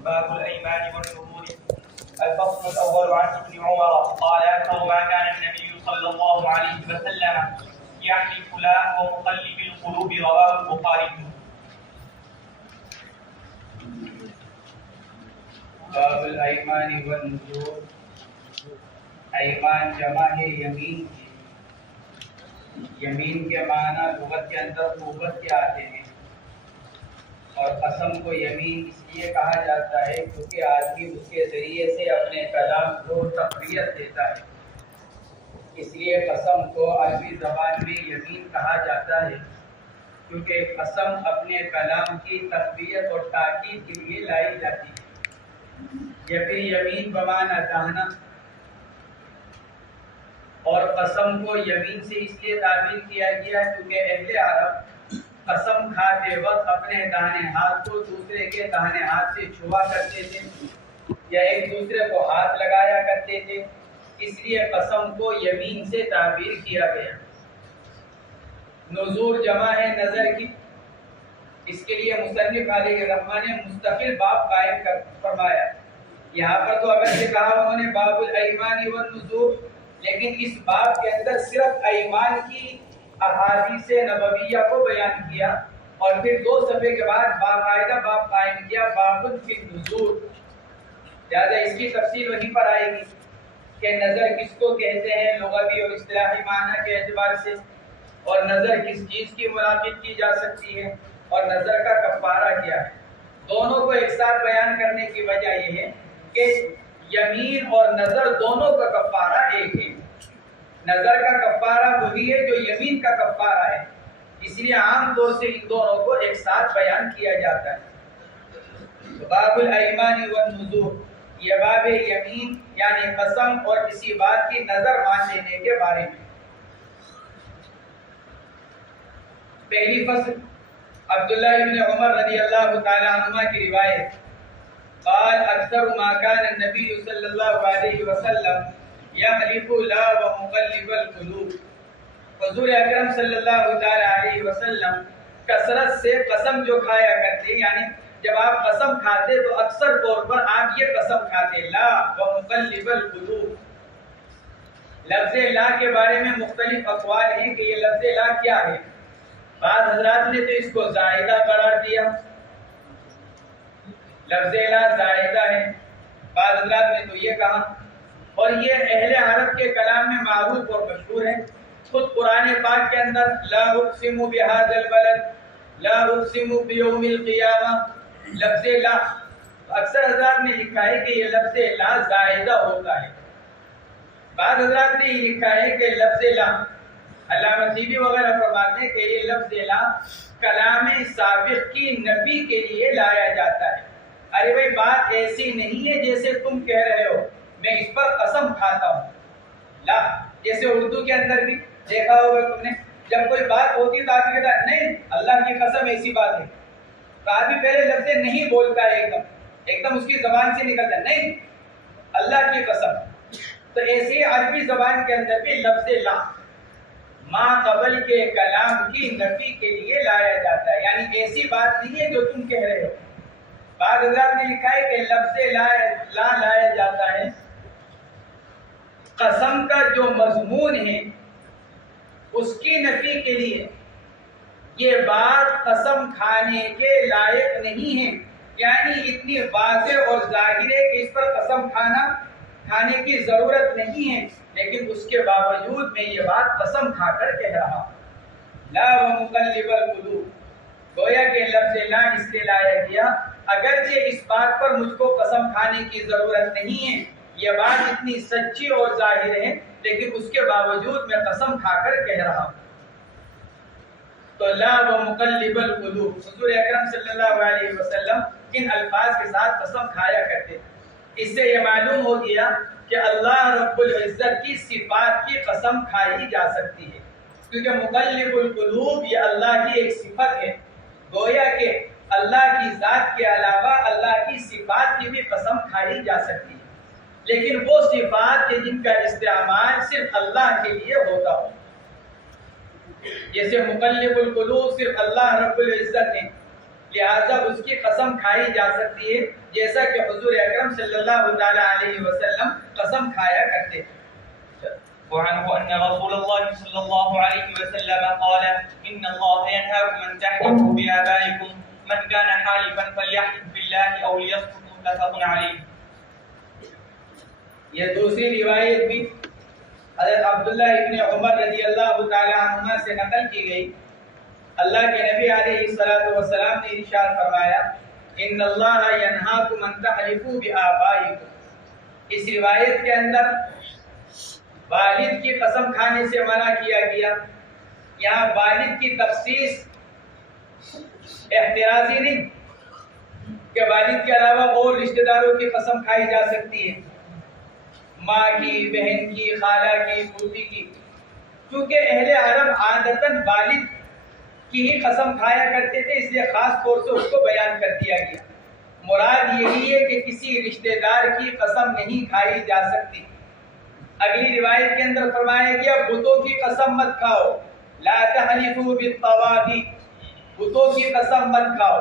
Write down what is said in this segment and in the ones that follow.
باب الأيمان والنذور. الفصل الأول عن ابن عمر قال أكثر ما كان النبي صلى الله عليه وسلم يحلف لا ومقلب القلوب. رواه البخاري. باب الایمان والنذور. ایمان جمع ہے یمین کی. یمین کے معنی لغت کے اندر قوت کے آتے ہیں، اور قسم کو یمین اس لیے کہا جاتا ہے کیونکہ آدمی اس کے ذریعے سے اپنے کلام کو تقویت دیتا ہے. اس لیے قسم کو عربی زبان میں یمین کہا جاتا ہے، کیونکہ قسم اپنے کلام کی تقویت اور تاکید کے لیے لائی جاتی ہے. یا پھر یمین بمعنی کہنا، اور قسم کو یمین سے اس لیے تعبیر کیا گیا کیونکہ اہل عرب قسم کھاتے وقت اپنے داہنے ہاتھ کو دوسرے کے داہنے ہاتھ سے چھوا کرتے تھے یا ایک دوسرے کو ہاتھ لگایا کرتے تھے، اس لیے قسم کو یمین سے تعبیر کیا گیا. نذور جمع ہے نظر کی. اس کے لیے مصنف علیہ الرحمٰن نے مستقل باب قائم فرمایا. یہاں پر تو اگر سے کہا انہوں نے باب الایمان والنذور، لیکن اس باب کے اندر صرف ایمان کی احادیث نبویہ کو بیان کیا، اور پھر 2 صفحے کے بعد باقاعدہ باب قائم کیا باب فی النذور. لہٰذا اس کی تفصیل وہیں پر آئے گی کہ نظر کس کو کہتے ہیں لغوی اور اصطلاحی معنی کے اعتبار سے، اور نظر کس چیز کی منعقد کی جا سکتی ہے، اور نظر کا کفارہ کیا ہے. دونوں کو ایک ساتھ بیان کرنے کی وجہ یہ ہے کہ یمین اور نظر دونوں کا کفارہ ایک ہے. نظر کا کفارہ وہی ہے جو یمین کا کفارہ ہے، اس لیے عام طور سے ان دونوں کو ایک ساتھ بیان کیا جاتا ہے. باب الایمان والنذور، یہ باب یمین یعنی قسم اور کسی بات کی نظر مان لینے کے بارے میں. پہلی فصل عبداللہ ابن عمر رضی اللہ تعالی عنہما کی روایت. قال اکثر ما كان النبي صلی اللہ علیہ وسلم یحلف لا ومقلب القلوب. حضور اکرم صلی اللہ تعالی علیہ وسلم کثرت سے قسم جو کھایا کرتے، یعنی جب آپ قسم کھاتے تو اکثر طور پر آپ یہ قسم کھاتے لا ومقلب القلوب. لفظ لا کے بارے میں مختلف اقوال ہیں کہ یہ لفظ لا کیا ہے. بعض حضرات نے تو اس کو زائدہ قرار دیا، لفظ لا زائدہ ہے. بعض حضرات نے تو یہ کہا، اور یہ اہل عرب کے کلام میں معروف اور مشہور ہے. خود قرآن پاک کے اندر لا اقسم بهذا البلد، لا اقسم بیوم القیامہ، لفظ لا اکثر حضرات نے لکھا ہے کہ یہ لفظ لا زائدہ ہوتا ہے. بعض حضرات نے یہ لکھا ہے کہ لفظ لا، علامہ طیبی وغیرہ فرماتے ہیں کہ یہ لفظ لا کلام سابق کی نفی کے لیے لایا جاتا ہے. ارے بھائی بات ایسی نہیں ہے جیسے تم کہہ رہے ہو میں اس پر قسم کھاتا ہوں. لا جیسے اردو کے اندر بھی دیکھا ہوگا تم نے، جب کوئی بات ہوتی تو آدمی کہتا ہے نہیں اللہ کی قسم ایسی بات ہے، تو آدمی پہلے لفظ نہیں بولتا ہے، ایک دم اس کی زبان سے نکلتا ہے نہیں اللہ کی قسم. تو ایسی عربی زبان کے اندر بھی لفظ لا ما قبل کے کلام کی نفی کے لیے لایا جاتا ہے، یعنی ایسی بات نہیں ہے جو تم کہہ رہے ہو. بعض حضرات نے لکھا ہے کہ لفظ لا لایا جاتا ہے قسم کا جو مضمون ہے اس کی نفی کے لیے. یہ بات قسم کھانے کے لائق نہیں ہے، یعنی اتنی واضح اور ظاہر ہے کہ اس پر قسم کھانے کی ضرورت نہیں ہے، لیکن اس کے باوجود میں یہ بات قسم کھا کر کہہ رہا ہوں. لا ومقلب القلوب، گویا کہ لفظ لا اس لیے لایا گیا اگرچہ اس بات پر مجھ کو قسم کھانے کی ضرورت نہیں ہے، یہ بات اتنی سچی اور ظاہر ہے، لیکن اس کے باوجود میں قسم کھا کر کہہ رہا ہوں. تو لا ومقلب القلوب، حضور اکرم صلی اللہ علیہ وسلم کن الفاظ کے ساتھ قسم کھایا کرتے. اس سے یہ معلوم ہو گیا کہ اللہ رب العزت کی صفات کی قسم کھائی جا سکتی ہے، کیونکہ مقلب القلوب یہ اللہ کی ایک صفت ہے. گویا کہ اللہ کی ذات کے علاوہ اللہ کی صفات کی بھی قسم کھائی جا سکتی ہے، لیکن وہ صفات کے جن کا استعمال صرف اللہ کے لیے ہوتا ہو. جیسے مقلب القلوب صرف اللہ رب العزت نے، لہذا اس کی قسم کھائی جا سکتی ہے جیسا کہ حضور اکرم صلی اللہ تعالی علیہ وسلم قسم کھایا کرتے تھے. وعنه أن رسول الله صلى الله عليه وسلم قال إن الله ينهاكم أن تحلفوا بآبائكم من كان حالفا فليحلف بالله أو ليصمت. متفق عليه. یہ دوسری روایت بھی حضرت عبداللہ ابن عمر رضی اللہ تعالی عنہما سے نقل کی گئی. اللہ کے نبی علیہ الصلوۃ والسلام نے ارشاد فرمایا ان اللہ ینہاکم ان تحلفوا بآبائکم. اس روایت کے اندر والد کی قسم کھانے سے منع کیا گیا. یہاں والد کی تخصیص احترازی نہیں کہ والد کے علاوہ اور رشتہ داروں کی قسم کھائی جا سکتی ہے، ماں کی، بہن کی، خالہ کی، پھوپھی کی. کیونکہ اہل عرب عادتاً والد کی ہی قسم کھایا کرتے تھے، اس لیے خاص طور سے اس کو بیان کر دیا گیا. مراد یہی ہے کہ کسی رشتہ دار کی قسم نہیں کھائی جا سکتی. اگلی روایت کے اندر فرمایا گیا بتوں کی قسم مت کھاؤ، لا تحلفوا بالطواغیت، بتوں کی قسم مت کھاؤ.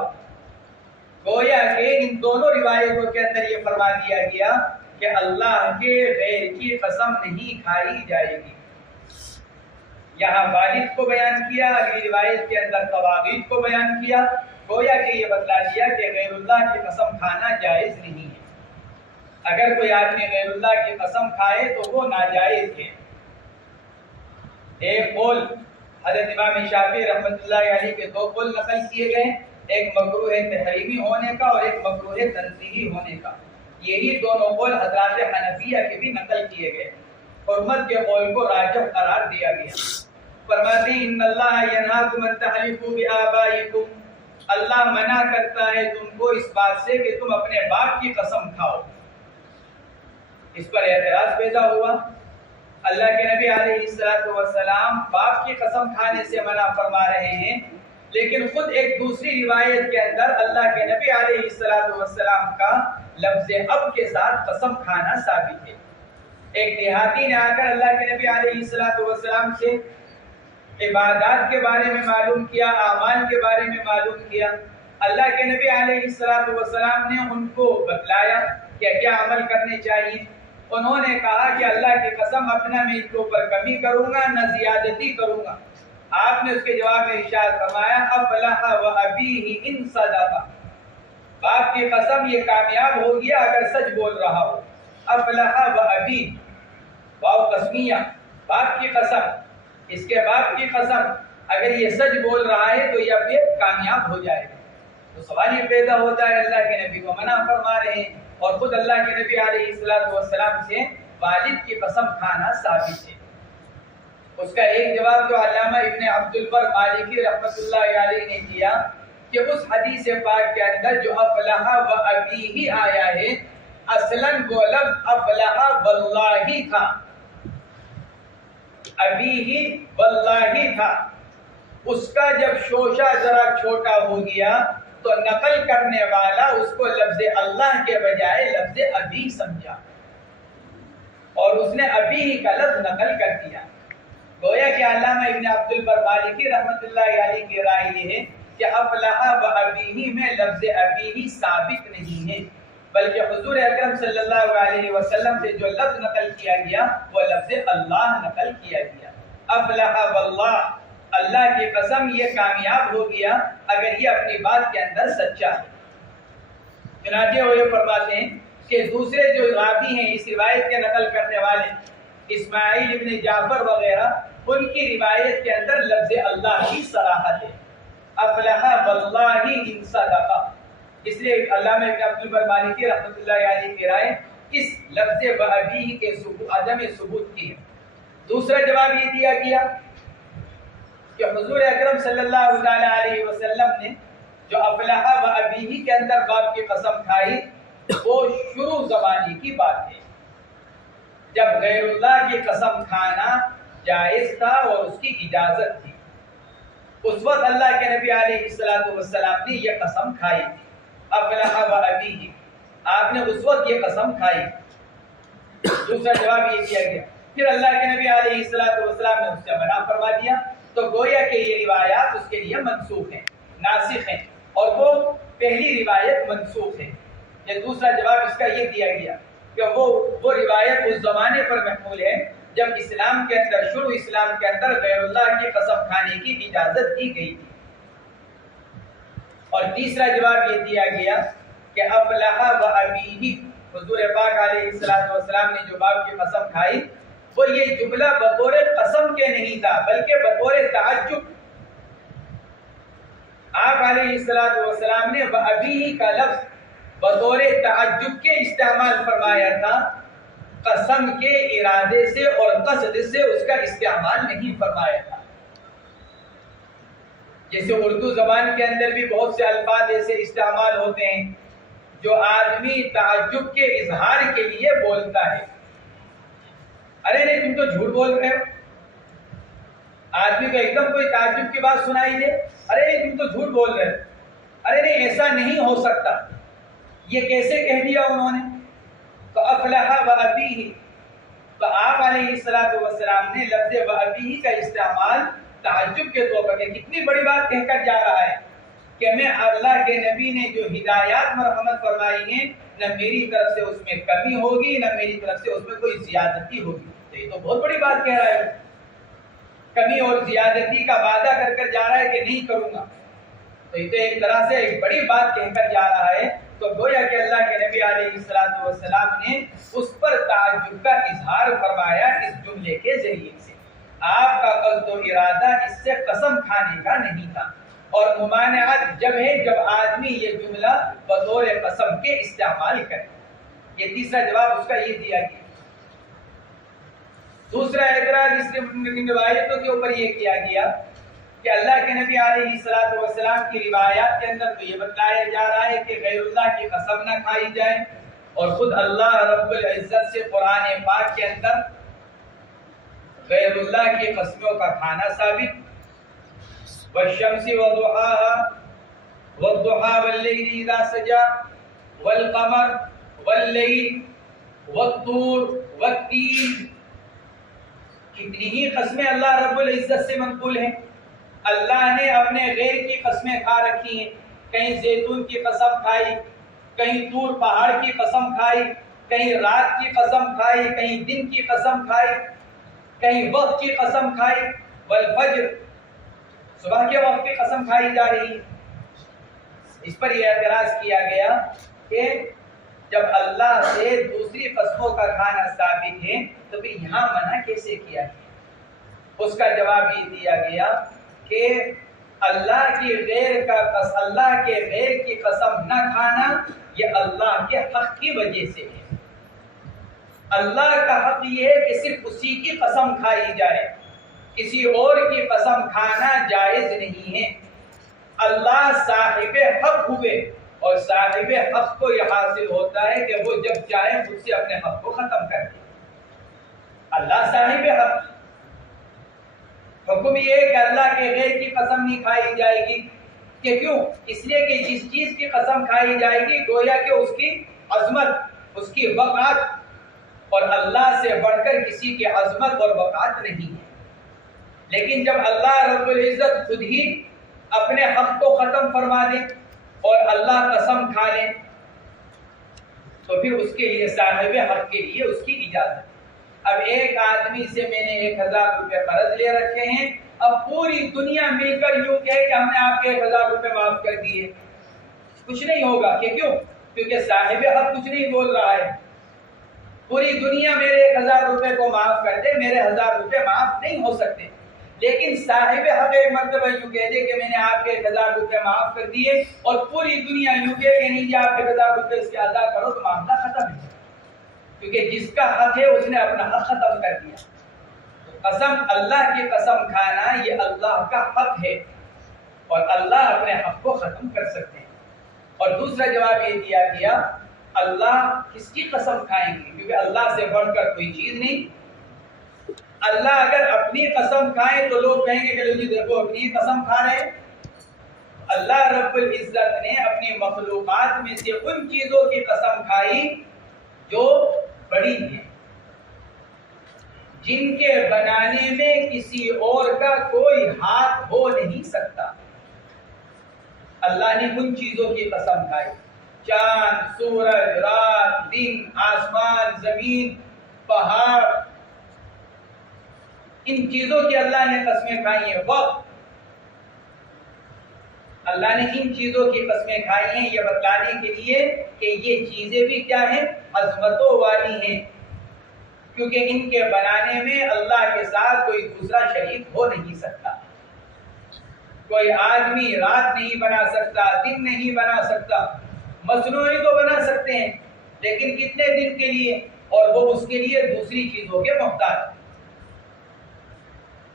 گویا کہ ان دونوں روایتوں کے اندر یہ فرما دیا گیا کہ اللہ کے غیر کی قسم نہیں کھائی جائے گی. یہاں والد کو بیان کیا، اگلی روایت کے اندر طواغیت کو بیان کیا. گویا کہ یہ بتلا دیا کہ غیر اللہ کی قسم کھانا جائز نہیں ہے. اگر کوئی آدمی غیر اللہ کی قسم کھائے تو وہ ناجائز ہے. ایک قول حضرت امام شافعی رحمۃ اللہ علیہ کے دو قول نقل کیے گئے، ایک مکروہ تحریمی ہونے کا اور ایک مکروہ تنزیہی ہونے کا. یہی دونوں قول حضرات حنفیہ کے بھی نقل کیے گئے. حرمت کے قول کو راجح قرار دیا گیا. فرماتے ہیں ان اللہ ینہاکم ان تحلفوا بآبائکم، اللہ منع کرتا ہے تم کو اس بات سے کہ تم اپنے باپ کی قسم کھاؤ. اس پر اعتراض پیدا ہوا. اللہ کے نبی علیہ الصلوۃ والسلام باپ کی قسم کھانے سے منع فرما رہے ہیں، لیکن خود ایک دوسری روایت کے اندر اللہ کے نبی علیہ الصلوۃ والسلام کا لفظ اب کے ساتھ قسم کھانا ثابت ہے. ایک دیہاتی نے آ کر اللہ کے نبی علیہ الصلوۃ والسلام سے عبادات کے بارے میں معلوم کیا، اعمال کے بارے میں معلوم کیا. اللہ کے نبی علیہ الصلوۃ والسلام نے ان کو بتلایا کہ کیا عمل کرنے چاہیے. انہوں نے کہا کہ اللہ کی قسم اپنا میں اس کے اوپر کمی کروں گا نہ زیادتی کروں گا. آپ نے اس کے جواب میں ارشاد فرمایا افلح وابیہ ان صدق، باپ کی قسم یہ کامیاب ہو گیا اگر سچ بول رہا ہو. افلح وابیہ، واو قسمیہ، باپ کی قسم، اس کے باپ کی قسم، اگر یہ سچ بول رہا ہے تو یہ اب یہ کامیاب ہو جائے گا. تو سوال یہ پیدا ہوتا ہے اللہ کے نبی کو منع فرما رہے ہیں اور خود اللہ کے نبی علیہ الصلوۃ والسلام سے والد کی قسم کھانا ثابت ہے. اس کا ایک جواب تو علامہ ابن عبد البر مالکی رحمۃ اللہ علیہ نے کیا کہ اس حدیث پاک کے اندر جو افلح و ابیہ آیا ہے اصلاً وہ لفظ افلح واللہ تھا، ابیہ واللہ تھا. اس کا جب شوشہ ذرا چھوٹا ہو گیا تو نقل کرنے والا اس کو لفظ اللہ کے بجائے لفظ ابی سمجھا اور اس نے ابی کا لفظ نقل کر دیا. گویا کہ علامہ ابن عبد البر مالکی رحمۃ اللہ علیہ کی رائے یہ ہے کہ افلح و ابیہ میں لفظ ابیہ ثابت نہیں ہے، بلکہ حضور اکرم صلی اللہ علیہ وسلم سے جو لفظ نقل کیا گیا وہ لفظ اللہ نقل کیا گیا. افلح واللہ، اللہ کی قسم یہ کامیاب ہو گیا اگر یہ اپنی بات کے اندر سچا ہے. چنانچہ وہ یہ فرماتے ہیں کہ دوسرے جو راوی ہیں اس روایت کے نقل کرنے والے اسماعیل ابن جعفر وغیرہ، ان کی روایت کے اندر لفظ اللہ کی صراحت ہے، افلح واللہ ان صدق. اس لیے علامہ ابن عبد البر مالکی رحمۃ اللہ علیہ کی رائے اس لفظ وابیہ کے عدم ثبوت کی ہے. دوسرا جواب یہ دیا گیا کہ حضور اکرم صلی اللہ تعالی علیہ وسلم نے جو افلح وابیہ کے اندر باپ کی قسم کھائی وہ شروع زمانے کی بات ہے، جب غیر اللہ کی قسم کھانا جائز تھا اور اس کی اجازت تھی. اس وقت اللہ کے نبی علیہ الصلوۃ والسلام نے یہ قسم کھائی تھی افلح وابیہ، آپ نے اس وقت یہ قسم کھائی. دوسرا جواب یہ دیا گیا پھر اللہ کے نبی علیہ الصلوۃ والسلام نے اس سے منع فرما دیا. تو گویا کہ یہ روایات اس کے لیے منسوخ ہیں، ناسخ ہیں. اور وہ پہلی روایت منسوخ ہے. یہ دوسرا جواب اس کا یہ دیا گیا کہ وہ روایت اس زمانے پر محمول ہے جب اسلام کے اندر شروع اسلام کے اندر غیر اللہ کی قسم کھانے کی اجازت دی گئی تھی. اور تیسرا جواب یہ دیا گیا کہ افلح و ابیہ، حضور پاک علیہ السلام نے جو باپ کی قسم کھائی وہ یہ جملہ بطور قسم کے نہیں تھا بلکہ بطور تعجب. آپ علیہ السلام نے وَأَبِيهِ کا لفظ بطور تعجب کے استعمال فرمایا تھا، قسم کے ارادے سے اور قصد سے اس کا استعمال نہیں فرمایا تھا. جیسے اردو زبان کے اندر بھی بہت سے الفاظ ایسے استعمال ہوتے ہیں جو آدمی تعجب کے اظہار کے لیے بولتا ہے. ارے نہیں تم تو جھوٹ بول رہے ہو. آدمی کو ایک دم کوئی تعجب کی بات سنائی دے، ارے نہیں تم تو جھوٹ بول رہے ہو، ارے نہیں ایسا نہیں ہو سکتا، یہ کیسے کہہ دیا انہوں نے؟ تو افلح و ابیہ، تو آپ علیہ السلام نے لفظ و ابیہ کا استعمال تعجب کے طور پر کہ کتنی بڑی بات کہہ کر جا رہا ہے کہ میں اللہ کے نبی نے جو ہدایات مرحمت فرمائی ہیں نہ میری طرف سے اس میں کمی ہوگی نہ میری طرف سے اس میں کوئی زیادتی ہوگی. تو یہ تو بہت بڑی بات کہہ رہا ہے، کمی اور زیادتی کا وعدہ کر کر جا رہا ہے کہ نہیں کروں گا. تو یہ تو ایک طرح سے ایک بڑی بات کہہ کر جا رہا ہے. تو گویا کہ اللہ کے نبی علیہ السلام نے اس پر تعجب کا اظہار فرمایا اس جملے کے ذریعے سے. آپ کا قصد و ارادہ اس سے قسم کھانے کا نہیں تھا. اور ممانعت جب ہے جب آدمی یہ جملہ بطور قسم کے استعمال کرے. یہ تیسرا جواب اس کا یہ دیا گیا. دوسرا اعتراض اس روایتوں کے اوپر یہ کیا گیا کہ اللہ کے نبی علیہ السلام کی روایات کے اندر تو یہ بتلایا جا رہا ہے کہ غیر اللہ کی قسم نہ کھائی جائے، اور خود اللہ رب العزت سے قرآن پاک کے اندر غیر اللہ کی قسموں کا کھانا ثابت. والشمس وضحاها والضحى والليل اذا سجى والقمر والليل والطور والتين. کتنی ہی قسمیں اللہ رب العزت سے منقول ہیں. اللہ نے اپنے غیر کی قسمیں کھا رکھی ہیں. کہیں زیتون کی قسم کھائی، کہیں طور پہاڑ کی قسم کھائی، کہیں رات کی قسم کھائی، کہیں دن کی قسم کھائی، کہیں وقت کی قسم کھائی. والفجر، صبح کے وقت کی قسم کھائی جا رہی. اس پر یہ اعتراض کیا گیا کہ جب اللہ سے دوسری قسموں کا کھانا ثابت ہے تو پھر یہاں منع کیسے کیا ہے؟ اس کا جواب یہ دیا گیا کہ اللہ کے غیر کی قسم نہ کھانا یہ اللہ کے حق کی وجہ سے ہے. اللہ کا حق یہ ہے کہ صرف اسی کی قسم کھائی جائے، کسی اور کی قسم کھانا جائز نہیں ہے. اللہ صاحب حق ہوئے اور صاحب حق کو یہ حاصل ہوتا ہے کہ وہ جب چاہے خود سے اپنے حق کو ختم کر دے. اللہ صاحب حق. حکم یہ ہے کہ اللہ کے غیر کی قسم نہیں کھائی جائے گی. کہ کیوں؟ اس لیے کہ جس چیز کی قسم کھائی جائے گی گویا کہ اس کی عظمت، اس کی وقعت، اور اللہ سے بڑھ کر کسی کی عظمت اور وقعت نہیں ہے. لیکن جب اللہ رب العزت خود ہی اپنے حق کو ختم فرما دے اور اللہ قسم کھا لے تو پھر اس کے لیے صاحب حق کے لیے اس کی اجازت. اب ایک آدمی سے میں نے 1000 روپے قرض لے رکھے ہیں، اب پوری دنیا مل کر یوں کہے کہ ہم نے آپ کے 1000 روپے معاف کر دیے، کچھ نہیں ہوگا. کہ کیوں؟ کیونکہ صاحب حق کچھ نہیں بول رہا ہے. پوری دنیا میرے 1000 روپے کو معاف کر دے، میرے 1000 روپے معاف نہیں ہو سکتے. لیکن صاحب حق ایک مرتبہ یوں کہہ دے کہ میں نے آپ کے 1000 روپے معاف کر دیے، اور پوری دنیا یوں کہے کہ نہیں جی آپ کے 1000 روپے اس کے ادا کرو، تو معاملہ ختم ہے. کیونکہ جس کا حق ہے اس نے اپنا حق ختم کر دیا. قسم، اللہ کی قسم کھانا یہ اللہ کا حق ہے اور اللہ اپنے حق کو ختم کر سکتے ہیں. اور دوسرا جواب یہ دیا گیا اللہ کس کی قسم کھائیں گے؟ کیونکہ اللہ سے بڑھ کر کوئی چیز نہیں. اللہ اگر اپنی قسم کھائے تو لوگ کہیں گے کہ جی دیکھو اپنی قسم کھا رہے ہیں. اللہ رب العزت نے اپنی مخلوقات میں سے ان چیزوں کی قسم کھائی جو بڑی ہیں، جن کے بنانے میں کسی اور کا کوئی ہاتھ ہو نہیں سکتا. اللہ نے ان چیزوں کی قسم کھائی، چاند، سورج، رات، دن، آسمان، زمین، پہاڑ، ان چیزوں کی اللہ نے قسمیں کھائی ہیں۔ وقت، اللہ نے ان چیزوں کی قسمیں کھائی ہیں یہ بتلانے کے لیے کہ یہ چیزیں بھی کیا ہیں، عظمتوں والی ہیں، کیونکہ ان کے بنانے میں اللہ کے ساتھ کوئی دوسرا شریک ہو نہیں سکتا۔ کوئی آدمی رات نہیں بنا سکتا، دن نہیں بنا سکتا، مصنوعی تو بنا سکتے ہیں لیکن کتنے دن کے لیے، اور وہ اس کے لیے دوسری چیزوں کے محتاج۔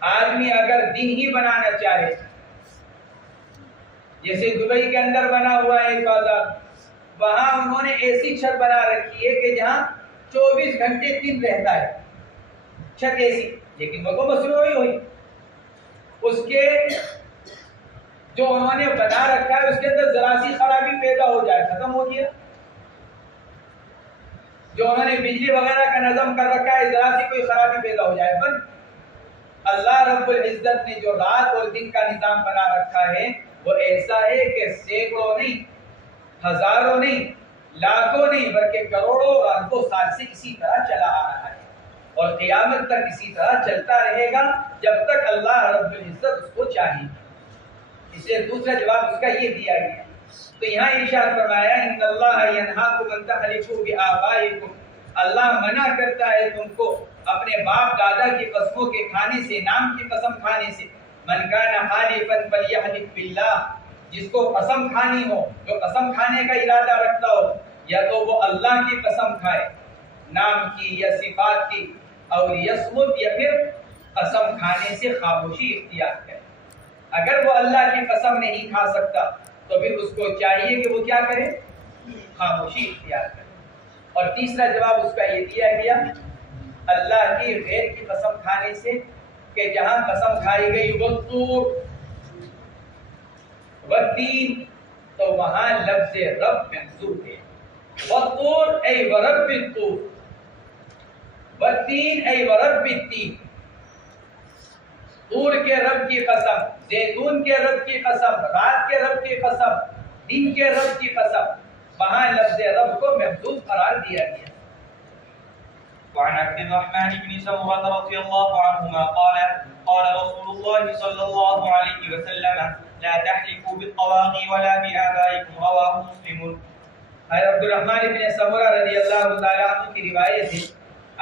آدمی اگر دن ہی بنانا چاہے، جیسے دبئی کے اندر بنا ہوا ہے ایک بازار، وہاں انہوں نے ایسی چھت بنا رکھی ہے کہ جہاں 24 گھنٹے دن رہتا ہے، چھت ایسی، لیکن وہ تو مصنوعی ہوئی۔ اس کے جو انہوں نے بنا رکھا ہے اس کے اندر ذرا سی خرابی پیدا ہو جائے ختم ہو گیا۔ جو انہوں نے بجلی وغیرہ کا نظم کر رکھا ہے ذرا سی کوئی خرابی پیدا ہو جائے بند۔ اللہ رب العزت نے جو رات اور دن کا نظام بنا رکھا ہے وہ ایسا ہے کہ سینکڑوں نہیں، ہزاروں نہیں، لاکھوں نہیں، بلکہ کروڑوں اور اربوں سال سے اسی طرح چلا آ رہا ہے اور قیامت تک اسی طرح چلتا رہے گا جب تک اللہ رب العزت اس کو چاہے۔ اس لیے دوسرا جواب اس کا یہ دیا گیا۔ تو یہاں ارشاد فرمایا ان اللہ ینہاکم ان تحلفوا بآبائکم، اللہ منع کرتا ہے تم کو اپنے باپ دادا کی قسموں کے کھانے سے، نام کی قسم کھانے سے۔ من کان حالفا فلیحلف باللہ، جس کو قسم کھانی ہو، جو قسم کھانے کا ارادہ رکھتا ہو، یا تو وہ اللہ کی قسم کھائے نام کی یا صفات کی، اور یصمت، یا پھر قسم کھانے سے خاموشی اختیار کرے۔ اگر وہ اللہ کی قسم نہیں کھا سکتا تو پھر اس کو چاہیے کہ وہ کیا کرے، خاموشی اختیار کرے۔ اور تیسرا جواب اس کا یہ دیا گیا اللہ کی غیر کی قسم کھانے سے، کہ جہاں قسم کھائی گئی والطور والتین، تو وہاں لفظ رب محذوف ہے۔ والطور ای ورب الطور، والتین ای ورب التین، طور کے رب کی قسم، زیتون کے رب کی قسم، رات کے رب کی قسم، دن کے رب کی قسم، وہاں لفظ رب کو محذوف قرار دیا گیا۔ وعن عبد الرحمن بن سمرة رضي الله عنهما قال قال رسول الله صلى الله عليه وسلم لا تحلفوا بالطواغي ولا بآبائكم رواه مسلم۔ عبد الرحمن بن سمرہ رضی اللہ تعالیٰ عنہ کی روایت ہے،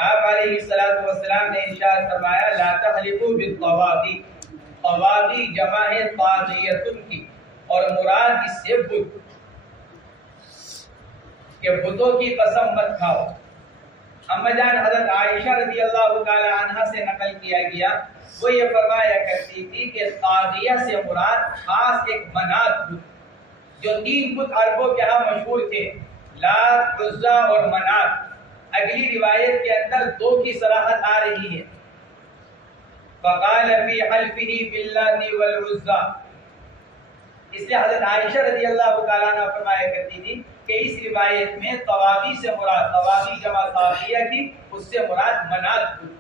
آپ علیہ السلام نے ارشاد فرمایا لا تحلفوا بالطواغی، طواغی جمع ہے طاغیۃ کی، اور مراد اس سے بت، کہ بتوں کی قسم مت کھاؤ۔ اما جان حضرت عائشہ رضی اللہ تعالی عنہا سے نقل کیا گیا، وہ یہ فرمایا کرتی تھی کہ طاغیہ سے مراد خاص ایک منات بت، جو 3 بت عربوں کے ہاں مشہور تھے، لات، عزا اور منات۔ اگلی روایت کے اندر 2 کی صراحت آ رہی ہے، فقال فی حلفہ باللات والعزا۔ اس لیے حضرت عائشہ رضی اللہ تعالیٰ عنہ فرمایا کرتی تھی کہ اس روایت میں طواغی سے مراد، طواغی جمع طاغیہ کی، اس سے مراد منات بت۔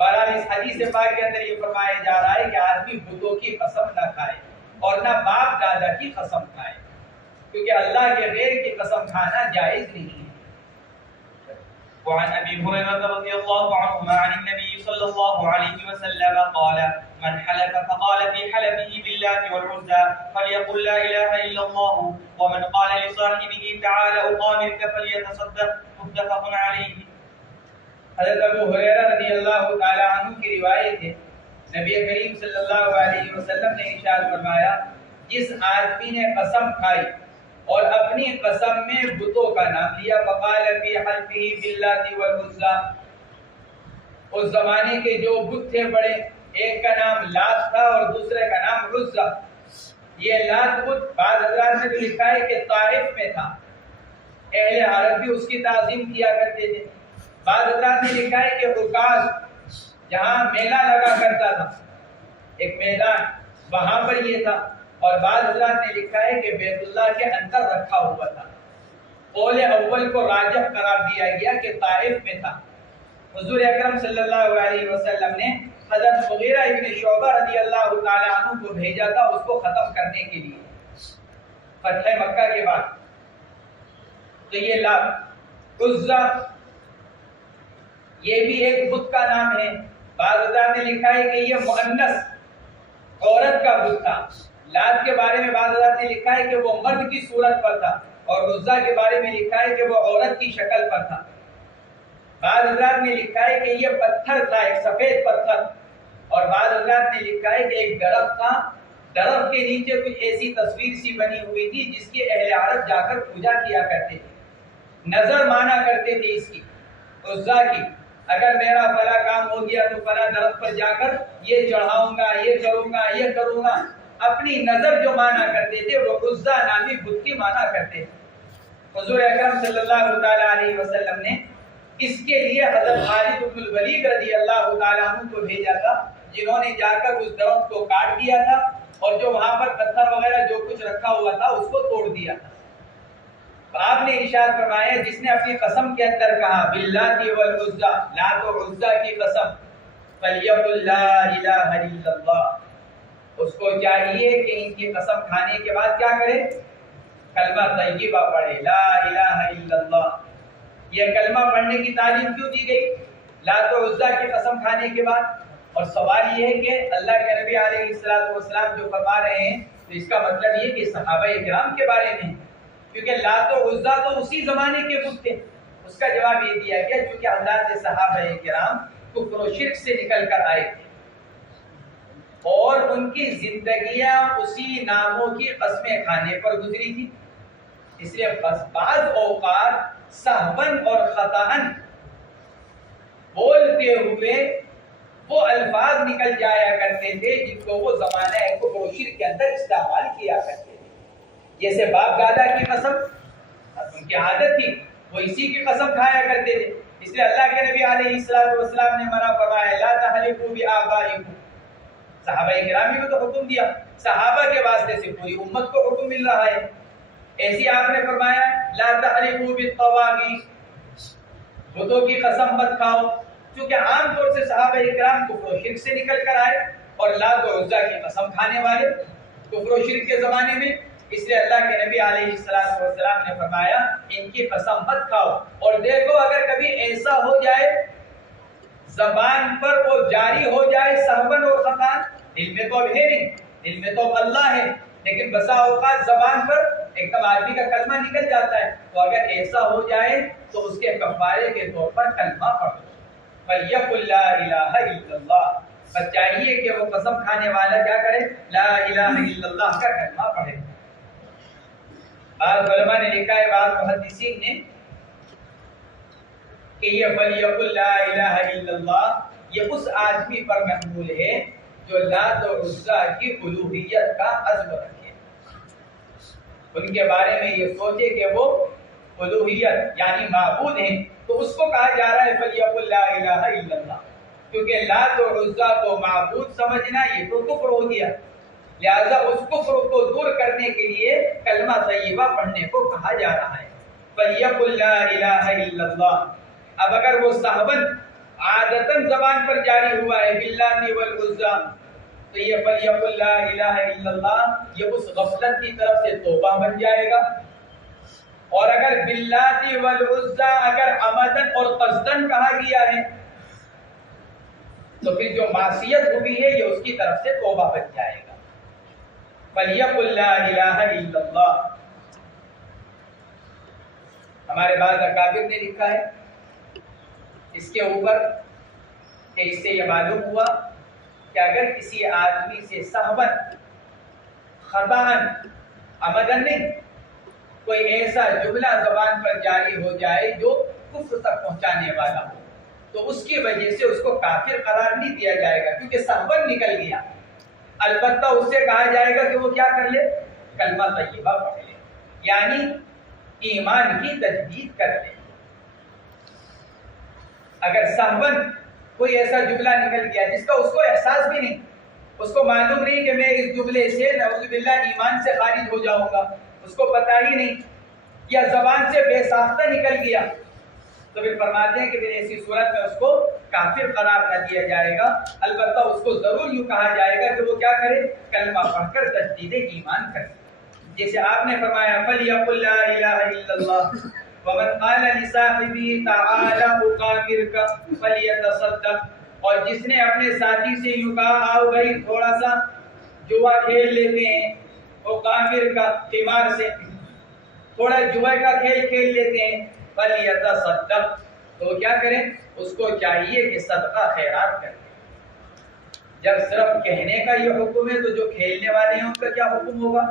بہرحال اس حدیث پاک کے اندر یہ فرمایا جا رہا ہے کہ آدمی بتوں کی قسم نہ کھائے اور نہ باپ دادا کی قسم کھائے، کیونکہ اللہ کے غیر کی قسم کھانا جائز نہیں ہے۔ وعن أبي هريرة رضي الله عنهما عن النبي صلى الله عليه وسلم قال من حلف فقال في حلفه باللات والعزى فليقل لا إله إلا الله ومن قال لصاحبه تعالى أقامرك فليتصدق متفق عليه۔ حضرت ابو ہریرہ رضی اللہ تعالی عنہ کی روایت ہے، نبی کریم صلی اللہ علیہ وسلم نے ارشاد فرمایا جس آدمی نے قسم کھائی اور اپنی قسم میں بتوں کا نام لیا، فقال فی حلفہ باللات والعزى، اس زمانے کے جو بت تھے بڑے، ایک کا نام لات تھا اور دوسرے کا نام عزا۔ یہ لات بت بعض حضرات نے لکھا ہے کہ طائف میں تھا، اہل عرب بھی اس کی تعظیم کیا کرتے تھے۔ بعض حضرات نے لکھا ہے کہ عکاظ، جہاں میلہ لگا کرتا تھا، ایک میدان، وہاں پر یہ تھا، اور بعض حضرات نے لکھا ہے کہ بیت اللہ کے اندر رکھا ہوا تھا۔ قول اول کو راجح قرار دیا گیا کہ طائف میں تھا۔ حضور اکرم صلی اللہ علیہ وسلم نے حضرت مغیرہ ابن شعبہ رضی اللہ تعالی عنہ کو بھیجا تھا اس کو ختم کرنے کے لیے، فتح مکہ کے بعد. تو یہ لات عزا یہ بھی ایک بت کا نام ہے. بعض حضرات نے لکھا ہے کہ یہ مؤنث عورت کا بت تھا. لات کے بارے میں بعض حضرات نے لکھا ہے کہ وہ مرد کی صورت پر تھا اور عزا کے بارے میں لکھا ہے کہ وہ عورت کی شکل پر تھا. بعض حضرات نے لکھا ہے کہ یہ پتھر تھا، ایک سفید پتھر. اور بعض حضرات نے لکھا ہے کہ ایک درخت تھا، درخت کے نیچے کچھ ایسی تصویر سی بنی ہوئی تھی جس کے اہل عرب جا کر پوجا کیا کرتے تھے، نظر مانا کرتے تھے اس کی عزا کی. اگر میرا فلاں کام ہو گیا تو فلاں درخت پر جا کر یہ چڑھاؤں گا، یہ کروں گا، یہ کروں گا. اپنی نظر جو مانا کرتے تھے وہ عزا نامی بت کی مانا کرتے تھے. حضور اکرم صلی اللہ تعالی علیہ وسلم نے اس کے لیے حضرت خالد بن الولید رضی اللہ تعالیٰ عنہ کو بھیجا تھا، جنہوں نے جا کر اس درخت کو کاٹ دیا تھا اور جو وہاں پر پتھر وغیرہ جو کچھ رکھا ہوا تھا اس کو توڑ دیا تھا. آپ نے ارشاد فرمایا جس نے اپنی قسم کے اندر کہا باللات والعزى، لات و عزا کی قسم، فلیقل لا الہ الا اللہ، اس کو چاہیے کہ ان کی قسم کھانے کے بعد کیا کرے؟ کلمہ طیبہ پڑھے، لا الہ الا اللہ. یہ کلمہ پڑھنے کی تعلیم کیوں دی گئی لات و عزا کی قسم کھانے کے بعد؟ اور سوال یہ ہے کہ اللہ کے نبی علیہ الصلوۃ والسلام جو فرما رہے ہیں تو اس کا مطلب یہ کہ صحابہ کرام کے بارے میں، کیونکہ لات و عزا تو اسی زمانے کے بت تھے. اس کا جواب یہ دیا گیا کیونکہ حضرات صحابہ کرام کفر و شرک سے نکل کر آئے تھے اور ان کی زندگیاں اسی ناموں کی قسمیں کھانے پر گزری تھی. اس لیے بعض اوقات سہون اور خطاً بولتے ہوئے وہ الفاظ نکل جایا کرتے تھے جن کو وہ زمانہ کفر و شرک کے اندر استعمال کیا کرتے تھے. جیسے باپ دادا کی قسم، ان کی عادت تھی وہ اسی کی قسم کھایا کرتے تھے. اس لیے اللہ کے نبی علیہ الصلوۃ والسلام نے منع فرمایا لا تحلفوا بآبائکم. صحابہ کرام کو تو حکم دیا، صحابہ کے واسطے سے پوری امت کو حکم مل رہا ہے. ایسی آپ نے فرمایا لا تحلفوا بالطواغیت، بتوں کی قسم مت کھاؤ، کیونکہ عام طور سے صحابہ کرام کفر و شرک سے نکل کر آئے اور لات و عزا کی قسم کھانے والے کفر و شرک کے زمانے میں. اس لیے اللہ کے نبی علیہ السلام نے فرمایا ان کی قسم مت کھاؤ. اور دیکھو اگر کبھی ایسا ہو جائے زبان پر وہ جاری ہو جائے سہون اور خطا، دل میں تو ہے نہیں، دل میں تو اللہ ہے، لیکن بسا اوقات زبان پر ایک دم آدمی کا کلمہ نکل جاتا ہے، تو اگر ایسا ہو جائے تو اس کے کفارے کے طور پر کلمہ پڑھو، فَلْيَقُلْ لَا إِلَٰهَ إِلَّا اللَّهُ. بس چاہیے کہ وہ قسم کھانے والا کیا کرے؟ لا الہ الا اللہ کا کلمہ پڑھے. بعض علماء نے لکھا ہے، بعض محدثین نے، کہ یہ فَلْيَقُلْ لَا إِلَٰهَ إِلَّا اللَّهُ یہ اس آدمی پر محمول ہے جو لات و عزا کی الوہیت کا عزم رکھے، ان کے بارے میں یہ سوچے کہ وہ الوہیت یعنی معبود ہیں. تو اس کو کہا جا رہا ہے فَلْيَقُلْ لَا إِلَٰهَ إِلَّا اللَّهُ، کیونکہ لات و عزا کو معبود سمجھنا یہ تو کفر ہو گیا. لہذا اس کفر کو دور کرنے کے لیے کلمہ طیبہ پڑھنے کو کہا جا رہا ہے. فَلْيَقُلْ لَا إِلَٰهَ إِلَّا اللَّهُ. اب اگر وہ صحبن عادتاً زبان پر جاری ہوا ہے باللات والعزا، تو یہ فَلْيَقُلْ لَا إِلَٰهَ إِلَّا اللَّهُ یہ اس غفلت کی طرف سے توبہ بن جائے گا. اور اگر باللات والعزا اگر عمدن اور قصدن کہا گیا ہے تو پھر جو معصیت ہوئی ہے یہ اس کی طرف سے توبہ بن جائے گا. فَلْيَقُلْ لَا إِلَٰهَ إِلَّا اللَّهُ. ہمارے بعض اکابر نے لکھا ہے اس کے اوپر کہ اس سے یہ معلوم ہوا کہ اگر کسی آدمی سے سہون خطاً عمدن نہیں کوئی ایسا جملہ زبان پر جاری ہو جائے جو کفر تک پہنچانے والا ہو تو اس کی وجہ سے اس کو کافر قرار نہیں دیا جائے گا، کیونکہ سہون نکل گیا. البتہ اس سے کہا جائے گا کہ وہ کیا کر لے؟ کلمہ طیبہ پڑھ لے، یعنی ایمان کی تجدید کر لے. اگر سہون کوئی ایسا جملہ نکل گیا جس کا اس کو احساس بھی نہیں، اس کو معلوم نہیں کہ میں اس جملے سے نعوذ باللہ ایمان سے خارج ہو جاؤں گا، اس کو پتہ ہی نہیں، یا زبان سے بے ساختہ نکل گیا، تو پھر فرماتے ہیں کہ پھر ایسی صورت میں اس کو کافر قرار نہ دیا جائے گا. البتہ اس کو ضرور یوں کہا جائے گا کہ وہ کیا کرے؟ کلمہ پڑھ کر تجدید ایمان کرے. جیسے آپ نے فرمایا فَلْيَقُلْ لَا إِلَهَ إِلَّا اللَّهُ وَمَنْ قَالَ لِصَاحِبِهِ تَعَالَ أُقَامِرْكَ فَلْيَتَصَدَّقْ، اور جس نے اپنے ساتھی سے یوں کہا آؤ بھائی تھوڑا سا جوا کھیل لیتے ہیں، اقامر کا قمار سے تھوڑا جوا کا کھیل کھیل لیتے ہیں، فَلْيَتَصَدَّقْ، تو کیا کریں؟ اس کو چاہیے کہ صدقہ خیرات کریں۔ جب صرف کہنے کا یہ حکم ہے تو جو کھیلنے والے ہیں ان کا کیا حکم ہوگا؟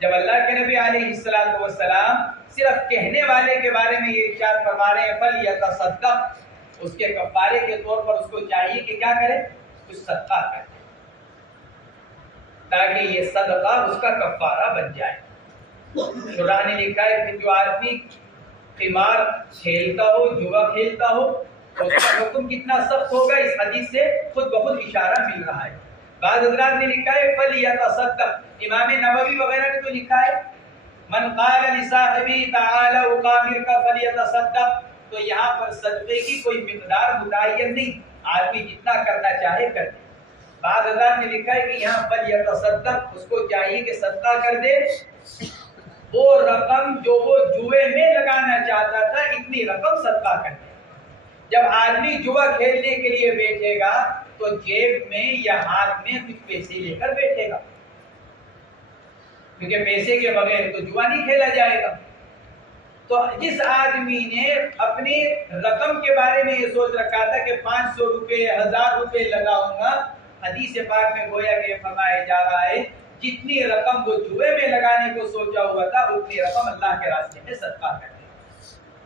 جب اللہ کے نبی علیہ الصلوۃ والسلام صرف کہنے والے کے بارے میں یہ ارشاد فرما رہے ہیں فَلْيَتَصَدَّقْ، اس کے کفارے کے طور پر اس کو چاہیے کہ کیا کرے؟ کچھ صدقہ کرے، تاکہ یہ صدقہ اس کا کفارہ بن جائے۔ شرح نے لکھا ہے کہ جو آدمی قمار کھیلتا ہو، جوا کھیلتا ہو، اس کا حکم کتنا سخت ہوگا اس حدیث سے خود بخود اشارہ مل رہا ہے۔ بعض حضرات نے لکھا ہے فَلْيَتَصَدَّقْ، امام نووی وغیرہ نے تو لکھا ہے من قال لصاحبی تعالی اقامرک فلیتصدق، تو یہاں پر صدقے کی کوئی مقدار متعین نہیں، آدمی جتنا کرنا چاہے کر دے۔ بعض حضرات نے لکھا ہے کہ یہاں فلیتصدق، اس کو چاہیے کہ صدقہ کر دے، وہ رقم جو وہ جوئے میں لگانا چاہتا تھا اتنی رقم صدقہ کر دے۔ جب آدمی جوا کھیلنے کے لیے بیٹھے گا تو جیب میں یا ہاتھ میں کچھ پیسے لے کر بیٹھے گا، کیونکہ پیسے کے بغیر تو جوا نہیں کھیلا جائے گا۔ تو جس آدمی نے اپنی رقم کے بارے میں یہ سوچ رکھا تھا کہ 500 روپے 1000 روپے لگاؤں گا، حدیث پاک میں گویا کہ فرمایا جا رہا ہے جتنی رقم وہ جوئے میں لگانے کو سوچا ہوا تھا اتنی رقم اللہ کے راستے میں صدقہ کر دے۔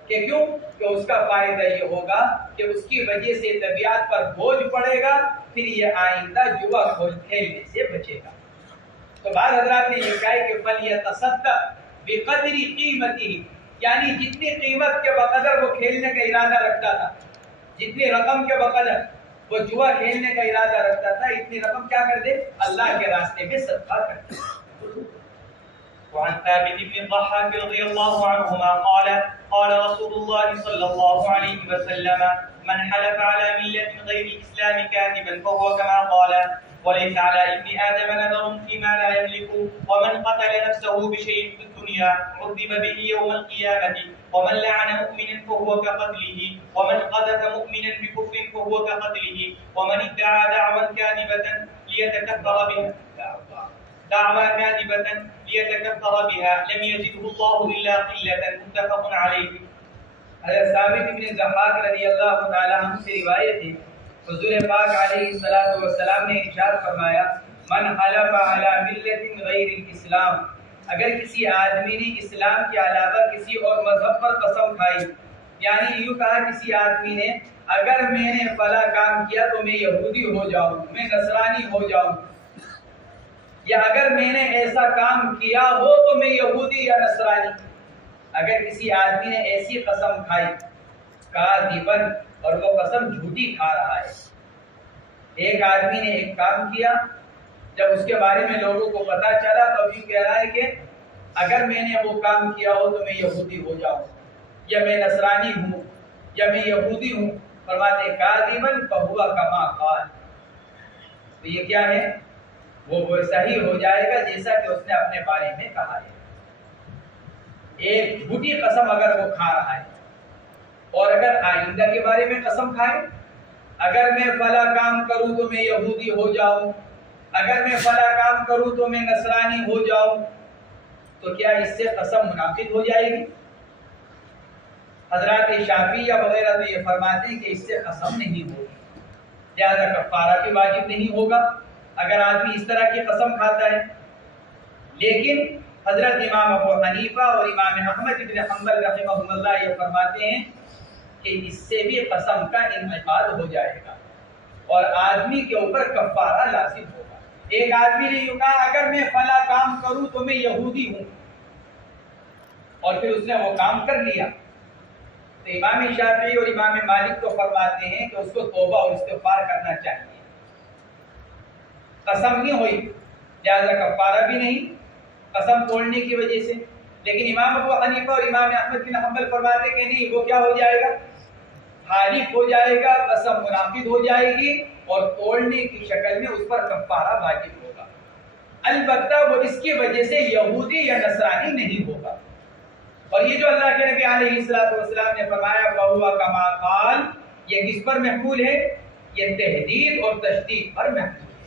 کہ کیوں؟ کہ اس کا فائدہ یہ ہوگا کہ اس کی وجہ سے طبیعت پر بوجھ پڑے گا، پھر یہ آئندہ جوا کھیلنے سے بچے گا۔ تو بعض حضرات نے یہ کہا ہے کہ فَلْيَتَصَدَّقْ بِقَدْرِ قِیمَتِهِ، یعنی جتنی قیمت کے بقدر وہ کھیلنے کا ارادہ رکھتا تھا، جتنی رقم کے بقدر وہ جوا کھیلنے کا ارادہ رکھتا تھا، اتنی رقم کیا کر دے؟ اللہ کے راستے میں صدقہ کر دے۔ وعن ثابت بن الضحاك رضي الله عنهما قال قال رسول الله صلى الله عليه وسلم من حلف على ملة غير الإسلام كاذبا فهو كما قال وليس على ابن آدم نذر فيما لا يملك ومن قتل نفسه بشيء في الدنيا عذب به يوم القيامة ومن لعن مؤمنا فهو كقتله ومن قذف مؤمنا بكفر فهو كقتله ومن ادعى دعوى كاذبة ليتكبر بها لم يجده الله إلا قلة متفق عليه۔ حضرت ثابت بن ضحاک رضی اللہ تعالی عنہ سے روایت ہے، حضور پاک علیہ الصلوۃ والسلام نے ارشاد فرمایا من حلف علی ملت غیر الاسلام، اگر کسی آدمی نے اسلام کے علاوہ کسی اور مذہب پر قسم کھائی، یعنی یوں کہا کسی آدمی نے اگر میں نے فلاں کام کیا تو میں یہودی ہو جاؤں، میں نصرانی ہو جاؤں، یا اگر میں نے ایسا کام کیا ہو تو میں یہودی یا نصرانی، اگر کسی آدمی نے ایسی قسم کھائی کاذباً، اور وہ قسم جھوٹی کھا رہا ہے، ایک آدمی نے ایک کام کیا، جب اس کے بارے میں لوگوں کو پتا چلا تو ابھی کہہ رہا ہے کہ اگر میں نے وہ کام کیا ہو تو میں یہودی ہو جاؤں، یا میں نصرانی ہوں، یا میں یہودی ہوں، فرماتے کاذباً فہو کما قال، تو یہ کیا ہے؟ وہ ویسا ہی ہو جائے گا جیسا کہ اس نے اپنے بارے میں کہا ہے۔ ایک جھوٹی قسم اگر وہ کھا رہا ہے، اور اگر آئندہ کے بارے میں قسم کھائے اگر میں فلاں کام کروں تو میں یہودی ہو جاؤں، اگر میں فلاں کام کروں تو میں نصرانی ہو جاؤں، تو کیا اس سے قسم منعقد ہو جائے گی؟ حضرات شافعیہ وغیرہ تو یہ فرماتے ہیں کہ اس سے قسم نہیں ہوگی، لہذا کفارہ بھی واجب نہیں ہوگا اگر آدمی اس طرح کی قسم کھاتا ہے۔ لیکن حضرت امام ابو حنیفہ اور امام احمد بن حنبل رحمہ اللہ یہ فرماتے ہیں کہ اس سے بھی قسم کا انعقاد ہو جائے گا اور آدمی کے اوپر کفارہ لازم ہوگا۔ ایک آدمی نے یہ کہا اگر میں فلاں کام کروں تو میں یہودی ہوں، اور پھر اس نے وہ کام کر لیا، تو امام شافعی اور امام مالک تو فرماتے ہیں کہ اس کو توبہ اور استغفار کرنا چاہیے، قسم نہیں ہوئی لہذا کفارہ بھی نہیں قسم توڑنے کی وجہ سے۔ لیکن امام ابو حنیفہ اور امام احمد بن حنبل فرماتے کہ نہیں، وہ کیا ہو جائے گا؟ حالف ہو جائے گا، قسم منعقد ہو جائے گی اور توڑنے کی شکل میں اس پر کفارہ واجب ہوگا۔ البتہ وہ اس کی وجہ سے یہودی یا نصرانی نہیں ہوگا۔ اور یہ جو اللہ کے نبی علیہ السلام نے فرمایا فَهُوَ كَمَا قَالَ، یہ کس پر محمول ہے؟ یہ تحدید اور تشدید پر محمول ہے۔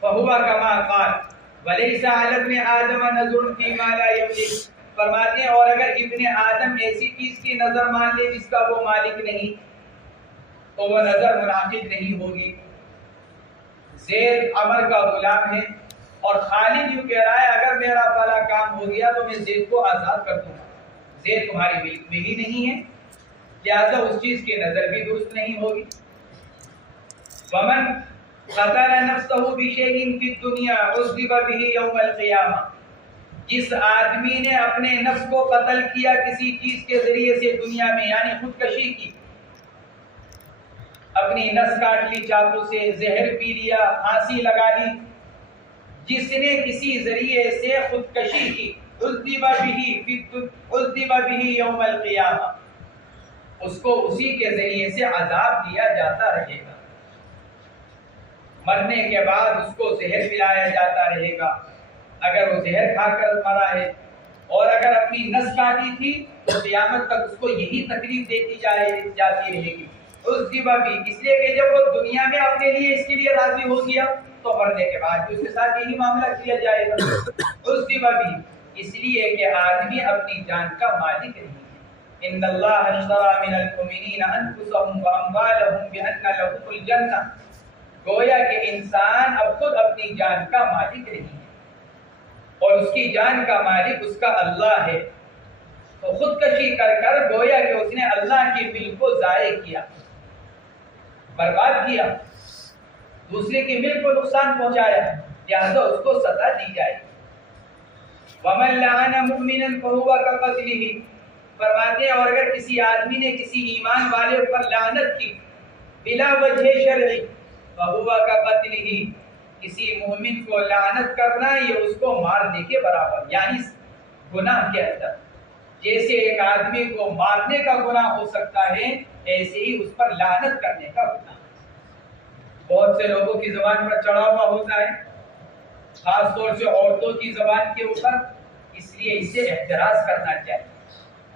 فَهُوَ كَمَا قَالَ وَلَيْسَ عَلَى ابْنِ آدَمَ نَظْرٌ فِي مَا لَا يَمْلِكُ، فرماتے ہیں اور اگر ابن آدم ایسی چیز کی نظر مان لے جس کا وہ مالک نہیں تو وہ نظر منعقد نہیں ہوگی۔ زید عمر کا غلام ہے اور خالد یوں کہہ رہا ہے اگر میرا فلاں کام ہو گیا تو میں زید کو آزاد کر دوں گا، زید تمہاری ملک میں ہی نہیں ہے، لہذا اس چیز کی نظر بھی درست نہیں ہوگی۔ ومن قتل نفسه بشيء في الدنيا عذب به يوم القيامة، جس آدمی نے اپنے نفس کو قتل کیا کسی چیز کے ذریعے سے دنیا میں، یعنی خودکشی کی، اپنی نس کاٹ لی چاقو سے، زہر پی لیا، پھانسی لگا لی، جس نے کسی ذریعے سے خودکشی کی، عذب به یوم القیامہ، اس کو اسی کے ذریعے سے عذاب دیا جاتا رہے گا، مرنے کے بعد اس کو زہر پلایا جاتا رہے گا اگر وہ زہر کھا کر مرا ہے، اور اگر اپنی نس کاٹی تھی تو قیامت تک اس کو یہی تکلیف دیتی جاتی رہے گی۔ اس دیبا بھی اس لیے کہ جب وہ دنیا میں اپنے لیے اس کے لیے راضی ہو گیا تو مرنے کے بعد بھی اس کے ساتھ یہی معاملہ کیا جائے گا۔ اس دیبا بھی اس لیے کہ آدمی اپنی جان کا مالک نہیں ہے۔ ان اللہ اشتری من المؤمنین انفسهم واموالهم بان لهم الجنہ، گویا کہ انسان اب خود اپنی جان کا مالک نہیں ہے اور اس کی جان کا مالک اس کا اللہ ہے، تو خودکشی کر کر گویا کہ اس نے اللہ کی ملک کو ضائع کیا، برباد کیا، دوسرے کی ملک کو نقصان پہنچایا، لہذا اس کو سزا دی جائے۔ وَمَن لَعَنَ مُؤْمِنًا فَهُوَ كَقَتْلِهِ، فرماتے ہیں اور اگر کسی آدمی نے کسی ایمان والے پر لعنت کی بلا وجہ شرعی فَهُوَ كَقَتْلِهِ، کسی مومن کو لعنت کرنا یہ اس کو مارنے کے برابر، یعنی گناہ کے اندر جیسے ایک آدمی کو مارنے کا گناہ ہو سکتا ہے ایسے ہی اس پر لعنت کرنے کا گناہ۔ بہت سے لوگوں کی زبان پر چڑھا ہوا ہوتا ہے، خاص طور سے عورتوں کی زبان کے اوپر، اس لیے اس سے احتراز کرنا چاہیے۔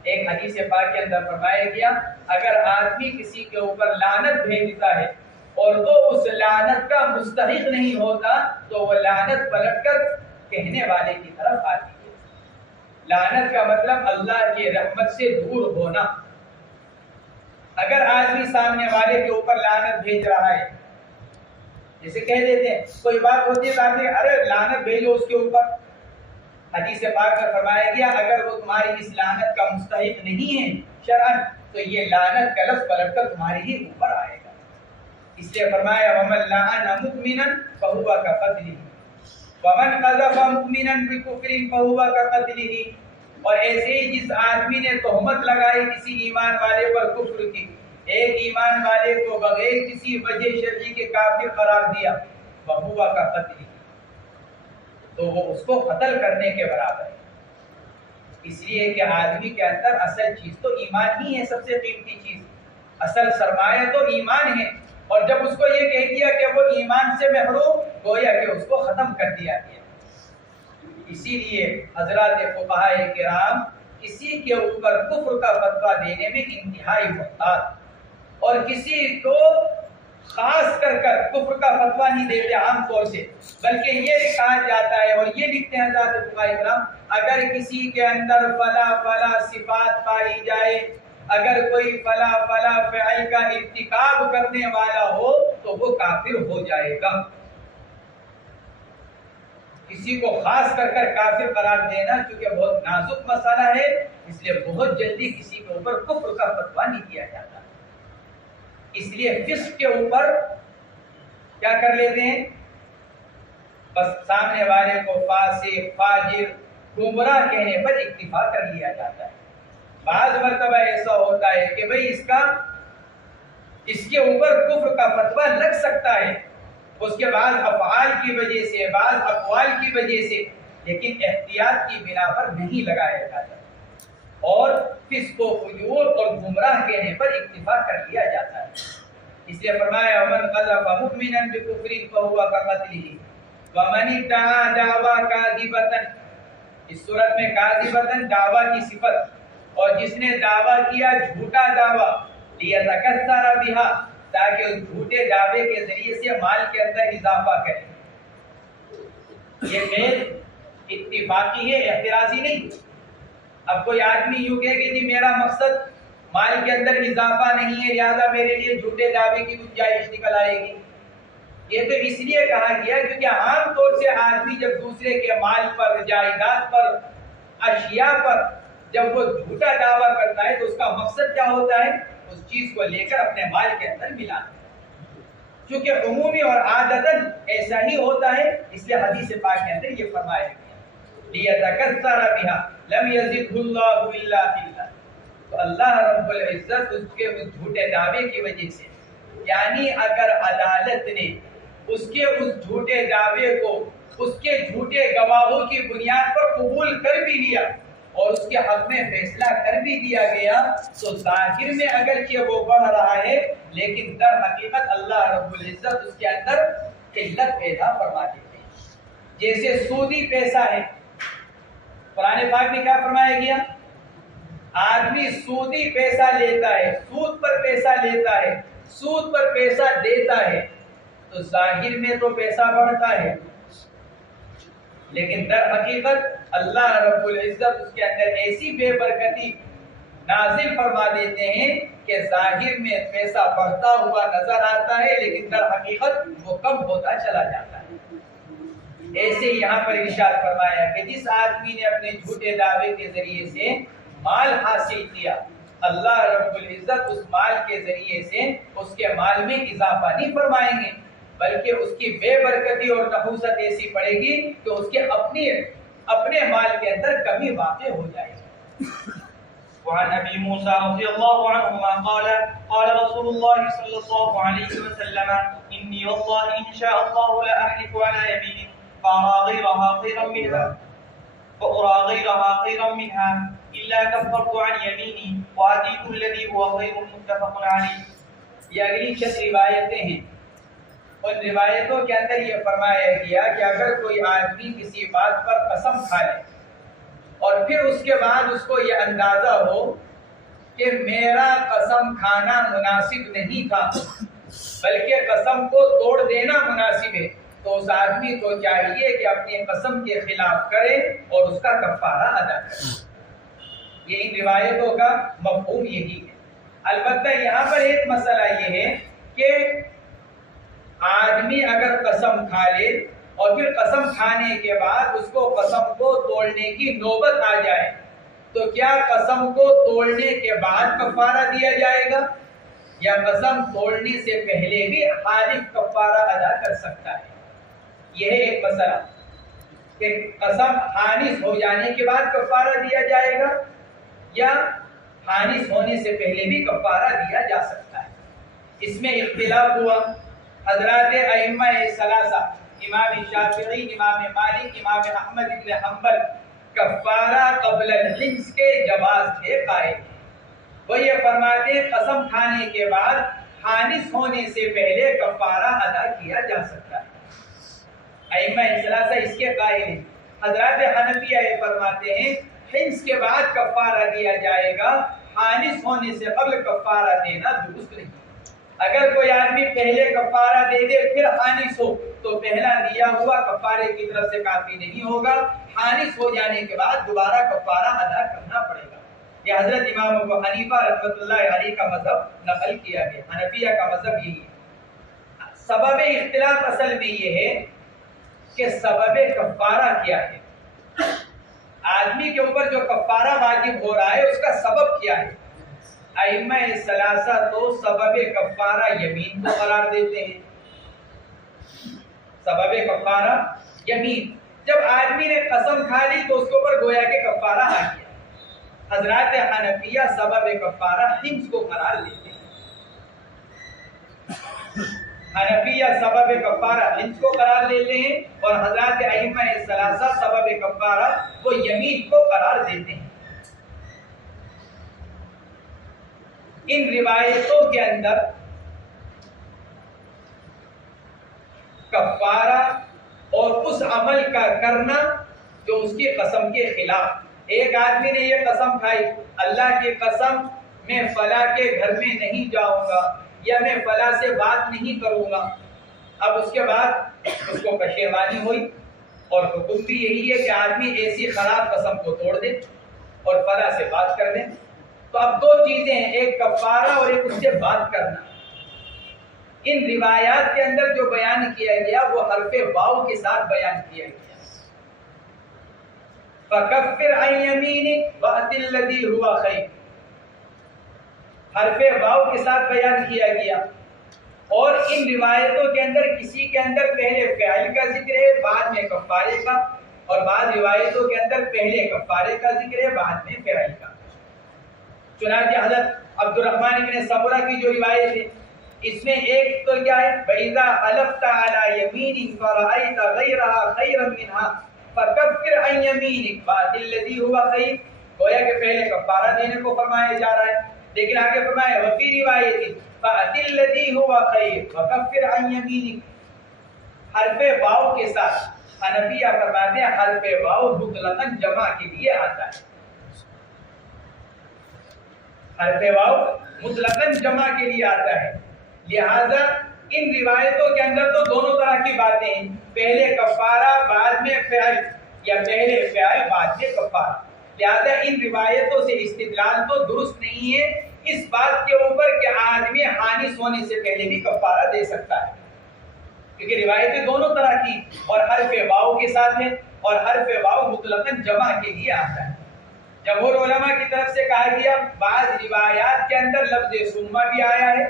ایک حدیث پاک کے اندر فرمایا گیا اگر آدمی کسی کے اوپر لعنت بھیجتا ہے اور وہ اس لعنت کا مستحق نہیں ہوتا تو وہ لعنت پلٹ کر کہنے والے کی طرف آتی ہے۔ لعنت کا مطلب اللہ کی رحمت سے دور ہونا۔ اگر آدمی سامنے والے کے اوپر لعنت بھیج رہا ہے، جیسے کہہ دیتے ہیں کوئی بات ہوتی ہے کہ ارے لعنت بھیجو اس کے اوپر، حدیث پاک میں فرمایا گیا اگر وہ تمہاری اس لعنت کا مستحق نہیں ہے شرعاً تو یہ لعنت کا لفظ پلٹ کر تمہاری ہی اوپر آئے گا، اس لیے فرمایا وَمَن لَعَنَ مُؤْمِنًا فَهُوَ كَقَتْلِهِ وَمَنْ قَذَفَ مُؤْمِنًا بِكُفْرٍ فَهُوَ كَقَتْلِهِ، اور ایسے ہی جس آدمی نے تہمت لگائی کسی ایمان والے پر کفر کی، ایک ایمان والے کو بغیر کسی وجہ شرعی کے کافر قرار دیا فَهُوَ كَقَتْلِهِ، تو وہ اس کو قتل کرنے کے برابر ہے۔ اس لیے کہ آدمی کے اندر اصل چیز تو ایمان ہی ہے، سب سے قیمتی چیز، اصل سرمایہ تو ایمان ہے، اور جب اس کو یہ کہہ دیا کہ وہ ایمان سے محروم، گویا کہ اس کو ختم کر دیا گیا۔ اسی لیے حضرات فقہاء کرام کسی کے اوپر کفر کا فتویٰ دینے میں انتہائی محتاط، اور کسی کو خاص کر کفر کا فتویٰ نہیں دیتے عام طور سے، بلکہ یہ کہا جاتا ہے اور یہ لکھتے ہیں حضرات فقہاء کرام اگر کسی کے اندر فلا صفات پائی جائے، اگر کوئی فلا فعل کا ارتکاب کرنے والا ہو تو وہ کافر ہو جائے گا۔ کسی کو خاص کر کافر قرار دینا چونکہ بہت نازک مسئلہ ہے، اس لیے بہت جلدی کسی کے اوپر کفر کا فتویٰ نہیں دیا جاتا، اس لیے فسق کے اوپر کیا کر لیتے ہیں، بس سامنے والے کو فاسق فاجر گمراہ کہنے پر اکتفا کر لیا جاتا ہے۔ بعض مرتبہ ایسا ہوتا ہے کہ بھئی اس کے اوپر کفر کا فتویٰ لگ سکتا ہے اس کے بعض افعال کی وجہ سے، بعض اقوال کی وجہ سے، لیکن احتیاط کی بنا پر نہیں لگایا جاتا اور فسق و فجور اور گمراہ کہنے پر اکتفا کر لیا جاتا ہے۔ اس لیے فرمایا ومن قذف مؤمنا بکفر فهو كقتله ومن ادعى دعوى كاذبة، اس صورت میں کاذبۃ دعویٰ کی صفت، اور جس نے دعویٰ کیا جھوٹا دعویٰ لیتکثر بها، تاکہ اس جھوٹے دعوے کے ذریعے سے مال کے اندر اضافہ کرے. یہ میل اتفاقی ہے، اعتراضی نہیں. اب کوئی آدمی یوں کہے کہ جی میرا مقصد مال کے اندر اضافہ نہیں ہے لہذا میرے لیے جھوٹے دعوے کی گنجائش نکل آئے گی. یہ تو اس لیے کہا گیا کیونکہ عام طور سے آدمی جب دوسرے کے مال پر، جائیداد پر، اشیاء پر جب وہ جھوٹا دعویٰ کرتا ہے تو اس کا مقصد کیا ہوتا ہے؟ اس چیز کو لے کر اپنے مال کے اندر ملانا. چونکہ عمومی اور عادتاً ایسا ہی ہوتا ہے، اس لیے حدیث پاک کے اندر یہ فرمایا گیا لیتکثر بها لم یزدہ اللہ الا قلہ. تو اللہ رب العزت اس کے اس جھوٹے دعوے کی وجہ سے، یعنی اگر عدالت نے اس کے اس جھوٹے دعوے کو اس کے جھوٹے گواہوں کی بنیاد پر قبول کر بھی لیا اور اس کے حق میں فیصلہ کر بھی دیا گیا تو ظاہر میں اگرچہ وہ بڑھ رہا ہے لیکن در حقیقت اللہ رب العزت اس کے اندر قلت پیدا فرما دیتے ہیں. جیسے سودی پیسہ ہے، قرآن پاک میں کیا فرمایا گیا؟ آدمی سودی پیسہ لیتا ہے، سود پر پیسہ لیتا ہے، سود پر پیسہ دیتا ہے تو ظاہر میں تو پیسہ بڑھتا ہے لیکن در حقیقت اللہ رب العزت اس کے اندر ایسی بے برکتی نازل فرما دیتے ہیں کہ ظاہر میں پیسہ بڑھتا ہوا نظر آتا ہے لیکن در حقیقت وہ کم ہوتا چلا جاتا ہے. ایسے یہاں پر ارشاد فرمایا کہ جس آدمی نے اپنے جھوٹے دعوے کے ذریعے سے مال حاصل کیا، اللہ رب العزت اس مال کے ذریعے سے اس کے مال میں اضافہ نہیں فرمائیں گے بلکہ اس کی بے برکتی اور نحوست ایسی پڑے گی کہ اس کے اپنے مال کے اندر کمی واقع ہو جائے گی. وعن ابي موسى رضي الله عنهما قال قال رسول الله صلى الله عليه وسلم اني والله ان شاء الله لاحلف على يمين فارى غيرها خيرا منها الا كفرت عن يميني واتيت الذي هو خير متفق عليه. یہ اگلی چند روایتیں ہیں، ان روایتوں کے اندر یہ فرمایا گیا کہ اگر کوئی آدمی کسی بات پر قسم کھا لے اور پھر اس کے بعد اس کو یہ اندازہ ہو کہ میرا قسم کھانا مناسب نہیں تھا بلکہ قسم کو توڑ دینا مناسب ہے تو اس آدمی کو چاہیے کہ اپنی قسم کے خلاف کرے اور اس کا کفارہ ادا کرے. یہ ان روایتوں کا مفہوم یہی ہے. البتہ یہاں پر ایک مسئلہ یہ ہے کہ آدمی اگر قسم کھا لے اور پھر قسم کھانے کے بعد اس کو قسم کو توڑنے کی نوبت آ جائے تو کیا قسم کو توڑنے کے بعد کفارہ دیا جائے گا یا قسم توڑنے سے پہلے بھی حالف کفارہ ادا کر سکتا ہے؟ یہ ہے ایک مسئلہ کہ قسم حانث ہو جانے کے بعد کفارہ دیا جائے گا یا حانث ہونے سے پہلے بھی کفارہ دیا جا سکتا ہے. اس میں اختلاف ہوا. حضرات ائمہ ثلاثہ امام شافعی، امام مالک، امام احمد بن حنبل کفارہ قبل الحنث کے جواز کے قائل. وہ یہ فرماتے ہیں قسم کھانے کے بعد حانث ہونے سے پہلے کفارہ ادا کیا جا سکتا ہے. ائمہ ثلاثہ اس کے قائل ہیں. حضرات حنفیہ یہ فرماتے ہیں حنث کے بعد کفارہ دیا جائے گا، حانث ہونے سے قبل کفارہ دینا درست نہیں. اگر کوئی آدمی پہلے کفارہ دے دے پھر حانث ہو تو پہلا دیا ہوا کفارے کی طرف سے کافی نہیں ہوگا، حانث ہو جانے کے بعد دوبارہ کفارہ ادا کرنا پڑے گا. یہ حضرت امام ابو حنیفہ رحمۃ اللہ علیہ کا مذہب نقل کیا گیا. حنفیہ کا مذہب یہی ہے. سبب اختلاف اصل میں یہ ہے کہ سبب کفارہ کیا ہے، آدمی کے اوپر جو کفارہ واجب ہو رہا ہے اس کا سبب کیا ہے. ائمہ ثلاثہ تو سبب کفارہ یمین کو قرار دیتے ہیں. سبب کفارہ یمین، جب آدمی نے قسم کھا لی تو اس کے اوپر گویا کہ کفارہ آ گیا. حضرات حنفیہ سبب کفارہ حنث کو قرار دیتے ہیں. حنفیہ سبب کفارہ حنث کو قرار دیتے ہیں اور حضرات ائمہ ثلاثہ سبب کفارہ وہ یمین کو قرار دیتے ہیں. ان روایتوں کے اندر کفارہ اور اس عمل کا کرنا جو اس کی قسم کے خلاف۔ ایک آدمی نے یہ قسم کھائی، اللہ کی قسم میں فلاں کے گھر میں نہیں جاؤں گا یا میں فلاں سے بات نہیں کروں گا۔ اب اس کے بعد اس کو پشیمانی ہوئی، اور حکم بھی یہی ہے کہ آدمی ایسی خراب قسم کو توڑ دے اور فلاں سے بات کر دے۔ تو اب دو چیزیں ہیں، ایک کفارہ اور ایک اس سے بات کرنا۔ ان روایات کے اندر جو بیان کیا گیا وہ حرف واو کے ساتھ بیان کیا گیا۔ فَكَفِّرْ عَنْ يَمِينِكَ وَأْتِ الَّذِي هُوَ خَيْرٌ، حرف واو کے ساتھ بیان کیا گیا۔ اور ان روایتوں کے اندر کسی کے اندر پہلے فعل کا ذکر ہے بعد میں کفارے کا، اور بعض روایتوں کے اندر پہلے کفارے کا ذکر ہے بعد میں فعل کا۔ چنانچہ حضرت عبد الرحمن بن سمرہ کی جو روایت ہے اس میں ایک تو کیا ہے، فَإِذَا حَلَفْتَ عَلَى يَمِينٍ فَرَأَيْتَ غَيْرَهَا خَيْرًا مِنْهَا فَكَفِّرْ عَنْ يَمِينِكَ وَأْتِ الَّذِي هُوَ خَيْرٌ۔ گویا کہ پہلے کفارہ دینے کو فرمایا جا رہا ہے، لیکن آگے فرمایا وفی روایت فَأْتِ الَّذِي هُوَ خَيْرٌ وَكَفِّرْ عَنْ يَمِينِكَ۔ حرف واو کے ساتھ حنفیہ فرماتے ہیں حرف واو مطلقاً جمع کے لیے آتا ہے۔ حرف واو مطلقاً جمع کے لیے آتا ہے، لہذا ان روایتوں کے اندر تو دونوں طرح کی باتیں ہیں، پہلے کفارہ بعد میں فعل، یا پہلے فعل بعد میں کفارہ۔ لہذا ان روایتوں سے استدلال تو درست نہیں ہے اس بات کے اوپر کہ آدمی حانث ہونے سے پہلے بھی کفارہ دے سکتا ہے، کیونکہ روایتیں دونوں طرح کی اور حرف واو کے ساتھ ہے، اور حرف واو مطلقاً جمع کے لیے آتا ہے۔ جمہور علماء کی طرف سے کہا گیا بعض روایات کے اندر لفظ ثم بھی آیا ہے،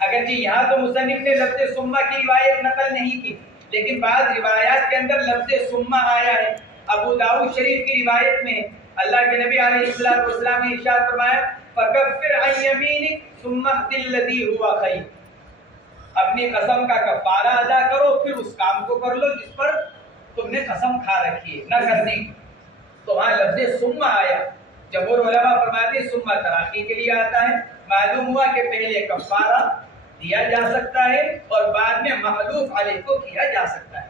اگرچہ یہاں تو مصنف نے لفظ ثم کی روایت نقل نہیں کی، لیکن بعض روایات کے اندر لفظ ثم آیا ہے۔ ابو داؤد شریف کی روایت میں اللہ کے نبی علیہ الصلوۃ والسلام نے ارشاد فرمایا فَكَفِّرْ عَنْ يَمِينِكَ ثُمَّ اقْتِ الَّذِي هُوَ خَيْرٌ، اپنی قسم کا کفارہ ادا کرو پھر اس کام کو کر لو جس پر تم نے قسم کھا رکھی ہے نہ کرنے کی۔ تو وہاں لفظ ثم آیا، جمہور علماء فرماتے ہیں ثم تراخی کے لیے آتا ہے، معلوم ہوا کہ پہلے کفارہ دیا جا سکتا ہے اور بعد میں محلوف علیہ کو کیا جا سکتا ہے۔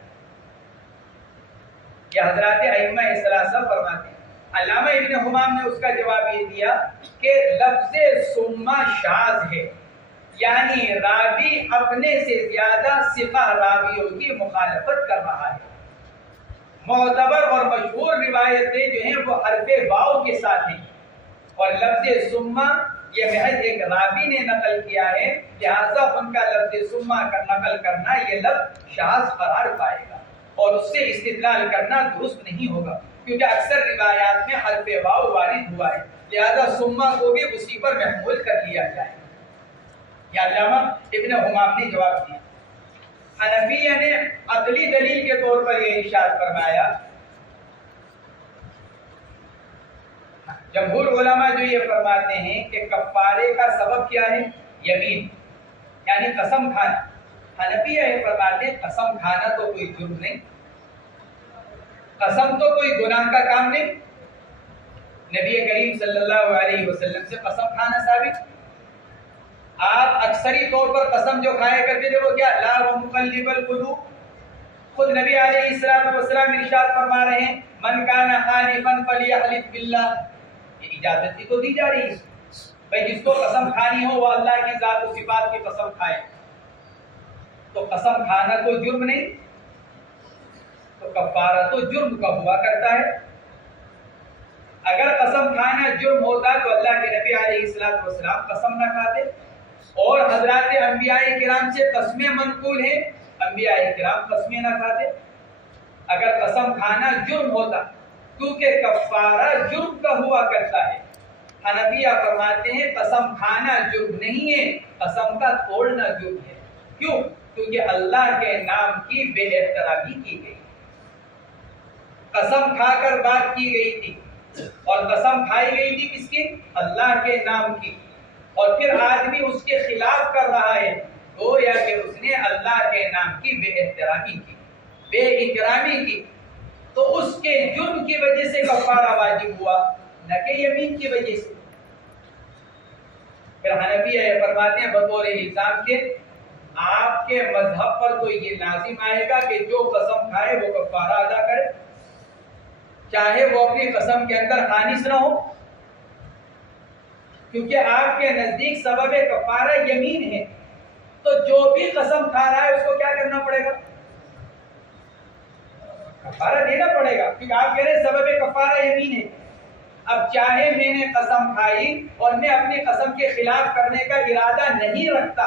یہ حضرات ائمہ ثلاثہ فرماتے ہیں۔ علامہ ابن حمام نے اس کا جواب یہ دیا کہ لفظ ثم شاذ ہے، یعنی راوی اپنے سے زیادہ ثقہ راویوں کی مخالفت کر رہا ہے۔ معتبر اور مشہور روایتیں جو ہیں وہ حرف واو کے ساتھ ہیں، اور لفظ ثم یہ محض ایک راوی نے نقل کیا ہے، لہذا ان کا لفظ ثم کا نقل کرنا یہ لفظ شاذ قرار پائے گا اور اس سے استدلال کرنا درست نہیں ہوگا، کیونکہ اکثر روایات میں حرف واو وارد ہوا ہے، لہذا ثم کو بھی اسی پر محمول کر لیا جائے۔ یہ علامہ ابن حمام نے جواب دیا۔ حنفیہ نے عقلی دلیل کے طور پر یہ ارشاد فرمایا، جمہور علماء جو یہ فرماتے ہیں کہ کفارے کا سبب کیا ہے، یمین یعنی قسم کھانا۔ حنفیہ یہ فرماتے ہیں قسم کھانا تو کوئی جرم نہیں، قسم تو کوئی گناہ کا کام نہیں، نبی کریم صلی اللہ علیہ وسلم سے قسم کھانا ثابت۔ آپ اکثری طور پر قسم جو کھایا کرتے تھے وہ کیا، لا مقلب القلوب، خود نبی علیہ السلام ارشاد فرما رہے ہیں من کان حالفا فلیحلف باللہ، یہ اجازت بھی تو دی جا رہی ہے بھائی جس کو قسم کھانی ہو وہ اللہ کی ذات و صفات کی قسم کھائے، تو قسم کھانا تو جرم نہیں، تو کفارہ تو جرم کا ہوا کرتا ہے۔ اگر قسم کھانا جرم ہوتا تو اللہ کے نبی علیہ السلام قسم نہ کھاتے، اور حضرات انبیاء کرام سے قسمیں منقول ہیں، انبیاء کرام قسمیں نہ کھاتے۔ اگر قسم کھانا جرم ہوتا، کیونکہ کفارہ جرم کا ہوا کرتا ہے، حنفیہ فرماتے ہیں قسم کھانا جرم نہیں ہے، قسم کا توڑنا جرم ہے۔ کیوں؟ کیونکہ اللہ کے نام کی بے احترامی کی گئی، قسم کھا کر بات کی گئی تھی، اور قسم کھائی گئی تھی کس کی؟ اللہ کے نام کی، اور پھر آدمی اس کے خلاف کر رہا ہے، گویا کہ اس نے اللہ کے نام کی بے احترامی کی، بے اکرامی کی، تو اس کے جرم کی وجہ سے کفارہ واجب ہوا، نہ کہ یمین کی وجہ سے۔ پھر حنفیہ یہ فرماتے ہیں بطور الزام کے آپ کے مذہب پر تو یہ لازم آئے گا کہ جو قسم کھائے وہ کفارہ ادا کرے، چاہے وہ اپنی قسم کے اندر خانص نہ ہو، کیونکہ آپ کے نزدیک سبب کفارہ یمین ہے، تو جو بھی قسم کھا رہا ہے اس کو کیا کرنا پڑے گا؟ کفارہ دینا پڑے گا، کیونکہ آپ کہہ رہے ہیں سبب کفارہ یمین ہے۔ اب چاہے میں نے قسم کھائی اور میں اپنی قسم کے خلاف کرنے کا ارادہ نہیں رکھتا،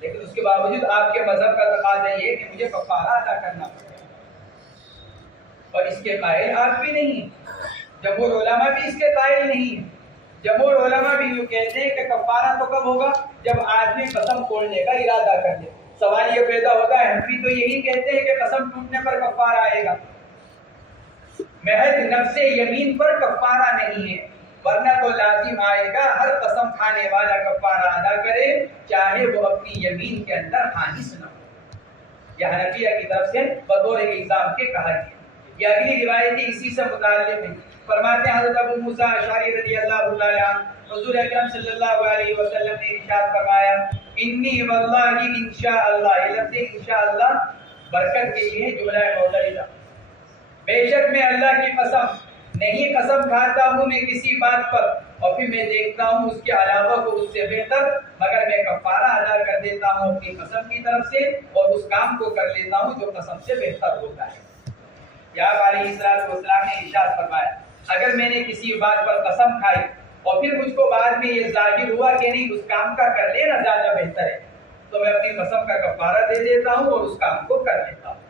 لیکن اس کے باوجود آپ کے مذہب کا تقاضا یہ کہ مجھے کفارہ ادا کرنا پڑے گا، اور اس کے قائل آپ بھی نہیں، جمہور علماء بھی اس کے قائل نہیں۔ جمہور علماء بھی یوں کہتے ہیں کہ کفارہ تو کب ہوگا؟ جب آدمی قسم توڑنے کا ارادہ کر لے۔ سوال یہ پیدا ہوتا ہے، حنفی تو یہی کہتے ہیں کہ قسم ٹوٹنے پر کفارہ آئے گا، محض نفس یمین پر کفارہ نہیں ہے، ورنہ تو لازم آئے گا ہر قسم کھانے والا کفارہ ادا کرے، چاہے وہ اپنی یمین کے اندر خانص نہ ہو۔ یہ حنفیہ کی طرف سے بطور الزام کے کہا گیا۔ یہ اگلی روایت اسی سے متعلق ہے۔ فرماتے ہیں حضرت ابو موسیٰ اشعری رضی اللہ تعالی عنہ، حضور اکرم صلی اللہ علیہ وسلم نے ارشاد فرمایا، انی واللہ انشاءاللہ، یہ لفظ انشاءاللہ برکت کے لیے جملہ معترضہ، بے شک میں اللہ کی قسم نہیں قسم کھاتا ہوں میں کسی بات پر اور پھر میں دیکھتا ہوں اس کے علاوہ کو اس سے بہتر، مگر میں کفارہ ادا کر دیتا ہوں اپنی قسم کی طرف سے اور اس کام کو کر لیتا ہوں جو قسم سے بہتر ہوتا ہے۔ یا علیہ السلام نے ارشاد فرمایا، اگر میں نے کسی بات پر قسم کھائی اور پھر مجھ کو بعد میں یہ ظاہر ہوا کہ نہیں اس کام کا کر لینا زیادہ بہتر ہے، تو میں اپنی قسم کا کفارہ دے دیتا ہوں اور اس کام کو کر لیتا ہوں۔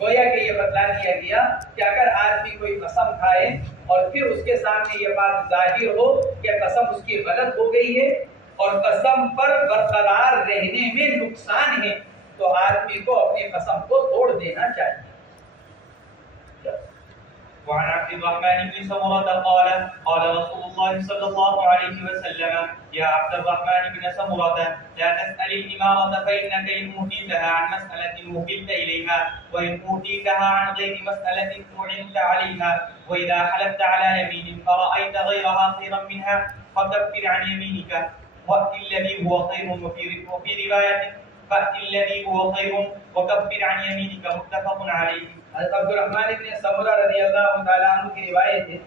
گویا کہ یہ بتلا دیا گیا کہ اگر آدمی کوئی قسم کھائے اور پھر اس کے سامنے یہ بات ظاہر ہو کہ قسم اس کی غلط ہو گئی ہے اور قسم پر برقرار رہنے میں نقصان ہے، تو آدمی کو اپنی قسم کو توڑ دینا چاہیے۔ وعن عبد الرحمن بن سمرة قال قال رسول الله صلى الله عليه وسلم يا عبد الرحمن بن سمرة لا تسأل الإمارة فإنك إن أوتيتها عن مسألة وكلت إليها وإن أوتيتها عن غير مسألة أعنت عليها وإذا حلفت على يمين فرأيت غيرها خيرا منها فكفر عن يمينك وأت الذي هو خير وفي رواية فأت الذي هو خير وكفر عن يمينك متفق عليه۔ حضرت عبد الرحمن بن سمرہ رضی اللہ تعالیٰ عنہ کی روایت ہے،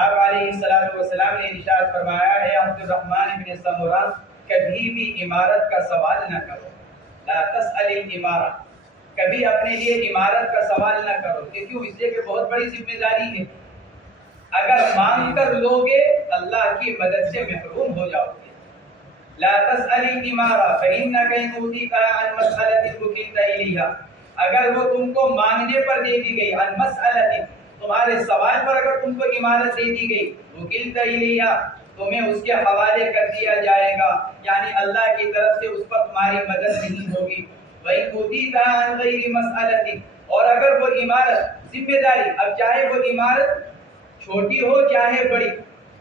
آپ علیہ السلام نے ارشاد فرمایا ہے، عبد الرحمن بن سمرہ کبھی بھی امارت کا سوال نہ کرو، لا تسأل الامارہ، کبھی اپنے لیے امارت کا سوال نہ کرو، کیوں؟ اس لیے کہ بہت بڑی ذمہ داری ہے، اگر مانگ کر لوگے اللہ کی مدد سے محروم ہو جاؤ گے۔ لا تسأل الامارہ فإنک إن أوتيتها عن مسألة وكلت إليها، اگر وہ تم کو مانگنے پر دے دی گئی، عن مسئلہ، تمہارے سوال پر اگر تم کو امارت دے دی گئی، وکلت الیہا، تمہیں اس کے حوالے کر دیا جائے گا، یعنی اللہ کی طرف سے اس پر تمہاری مدد نہیں ہوگی۔ وَإِنْ أُوتِيتَهَا عَنْ غَيْرِ مَسْأَلَةٍ، اور اگر وہ عمارت، ذمہ داری، اب چاہے وہ عمارت چھوٹی ہو چاہے بڑی،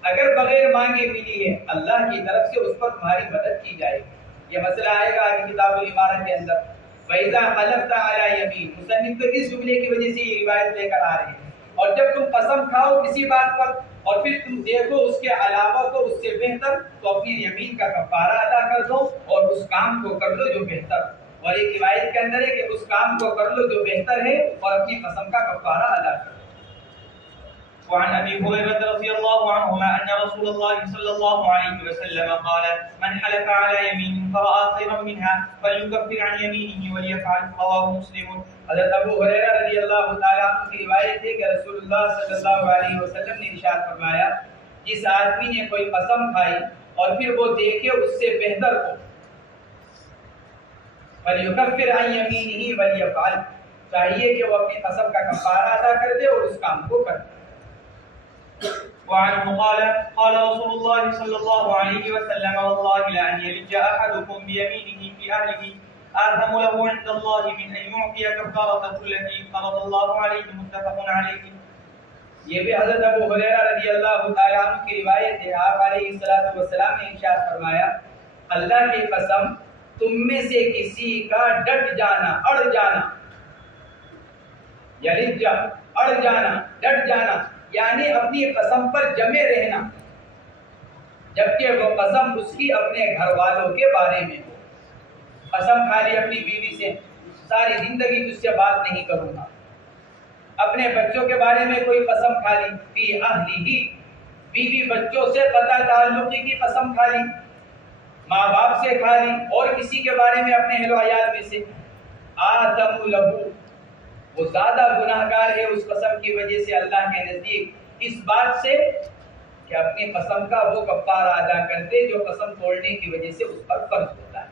اگر بغیر مانگے ملی ہے، اللہ کی طرف سے اس پر تمہاری مدد کی جائے گی۔ یہ مسئلہ آئے گا آگے کتاب العمارت کے اندر۔ وَإِذَا حَلَفْتَ عَلَى يَمِينٍ، مصنف تو اس جملے کی وجہ سے یہ روایت لے کر آ رہے ہیں، اور جب تم قسم کھاؤ کسی بات پر اور پھر تم دیکھو اس کے علاوہ کو اس سے بہتر، تو اپنی یمین کا کفارہ ادا کر دو اور اس کام کو کر لو جو بہتر۔ اور ایک روایت کے اندر ہے کہ اس کام کو کر لو جو بہتر ہے اور اپنی قسم کا کفارہ ادا کر دو۔ وعن ابي هريره رضي الله عنهما ان رسول الله صلى الله عليه وسلم قال من حلف على يمين فراى خيرا منها فليكفر عن يمينه وليفعل، رواه مسلم۔ حضرت ابو ہریرہ رضی اللہ تعالیٰ عنہ کی روایت ہے کہ رسول اللہ صلی اللہ علیہ وسلم نے ارشاد فرمایا، جس آدمی نے کوئی قسم کھائی اور پھر وہ دیکھے اس سے بہتر کو، فليكفر عن يمينه وليفعل، چاہیے کہ وہ اپنی قسم کا کفارہ ادا کر دے اور اس کام کو کر دے۔ وعنه قال قال رسول الله صلى الله عليه وسلم والله لأن يلج أحدكم بيمينه في أهله آثم له عند الله من أن يعطي كفارته التي فرض الله عليه، متفق عليه۔ یہ بھی حضرت ابو ہریرہ رضی اللہ تعالیٰ عنہ کی روایت ہے، آپ علیہ السلام نے ارشاد فرمایا، اللہ کی قسم تم میں سے کسی کا ڈٹ جانا، اڑ جانا، یلج، اڑ جانا، ڈٹ جانا، یعنی اپنی قسم پر جمے رہنا، جبکہ وہ قسم اس کی اپنے گھر والوں کے بارے میں ہو، قسم کھا لی اپنی بیوی سے ساری زندگی تجھ سے بات نہیں کروں گا. اپنے بچوں کے بارے میں کوئی قسم کھا لی، فی اہلہ، بیوی بچوں سے قطع تعلقی کی قسم کھا لی، ماں باپ سے کھا لی، اور کسی کے بارے میں اپنے اہل و عیال میں سے، آثم لہو، وہ زیادہ گناہ گار ہے اس قسم کی وجہ سے اللہ کے نزدیک اس بات سے کہ اپنی قسم کا وہ کفارہ ادا کرتے جو قسم توڑنے کی وجہ سے اس پر فرض ہوتا ہے.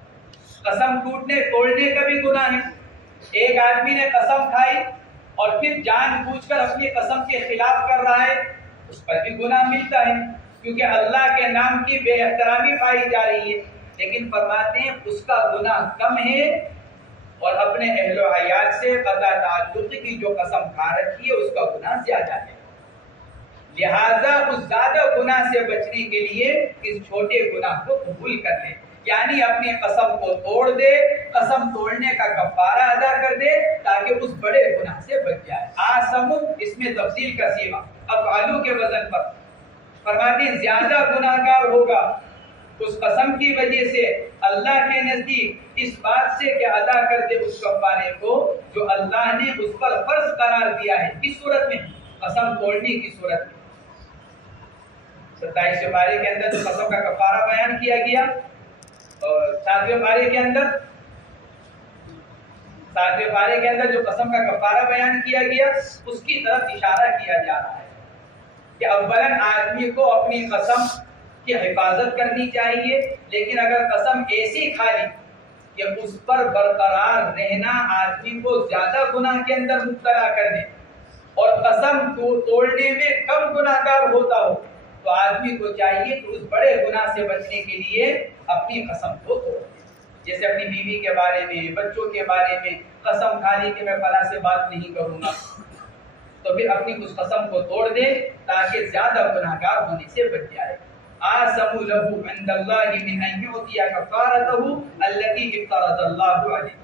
قسم ٹوٹنے توڑنے کا بھی گناہ ہے. ایک آدمی نے قسم کھائی اور پھر جان بوجھ کر اپنی قسم کے خلاف کر رہا ہے، اس پر بھی گناہ ملتا ہے، کیونکہ اللہ کے نام کی بے احترامی پائی جا رہی ہے. لیکن فرماتے ہیں اس کا گناہ کم ہے اور اپنے اہل و عیال سے قطع تعلق کی جو قسم کھا رکھی ہے اس کا گناہ زیادہ ہے. لہذا اس زیادہ گناہ سے بچنے کے لیے اس چھوٹے گناہ کو قبول کر لے، یعنی اپنی قسم کو توڑ دے، قسم توڑنے کا کفارہ ادا کر دے تاکہ اس بڑے گناہ سے بچ جائے. آثم اس میں تفصیل کا صیغہ افعلوا کے وزن پر. فرماتے ہیں زیادہ گناہ گار ہوگا اس قسم کی وجہ سے اللہ کے نزدیک اس بات سے کہ ادا کر دے اس کفارے کو جو اللہ نے اس پر فرض قرار دیا ہے. کس صورت میں؟ قسم توڑنے کی صورت میں. 27 پارے کے اندر جو قسم کا کفارہ بیان کیا گیا اور 7ویں پارے کے اندر جو قسم کا کفارہ بیان کیا گیا اس کی طرف اشارہ کیا جا رہا ہے کہ اولاً آدمی کو اپنی قسم کی حفاظت کرنی چاہیے، لیکن اگر قسم ایسی کھا لی کہ اس پر برقرار رہنا آدمی کو زیادہ گناہ کے اندر مبتلا کر دے اور قسم توڑنے میں کم گناہ گار ہوتا ہو تو آدمی کو چاہیے کہ اس بڑے گناہ سے بچنے کے لیے اپنی قسم کو توڑ دے. جیسے اپنی بیوی کے بارے میں، بچوں کے بارے میں قسم کھا لی کہ میں فلاں سے بات نہیں کروں گا، تو پھر اپنی اس قسم کو توڑ دے تاکہ زیادہ گناہ گار ہونے سے بچ جائے. آثم لہ عند اللہ من ان یعطی کفارتہ التي افترض اللہ علیہ.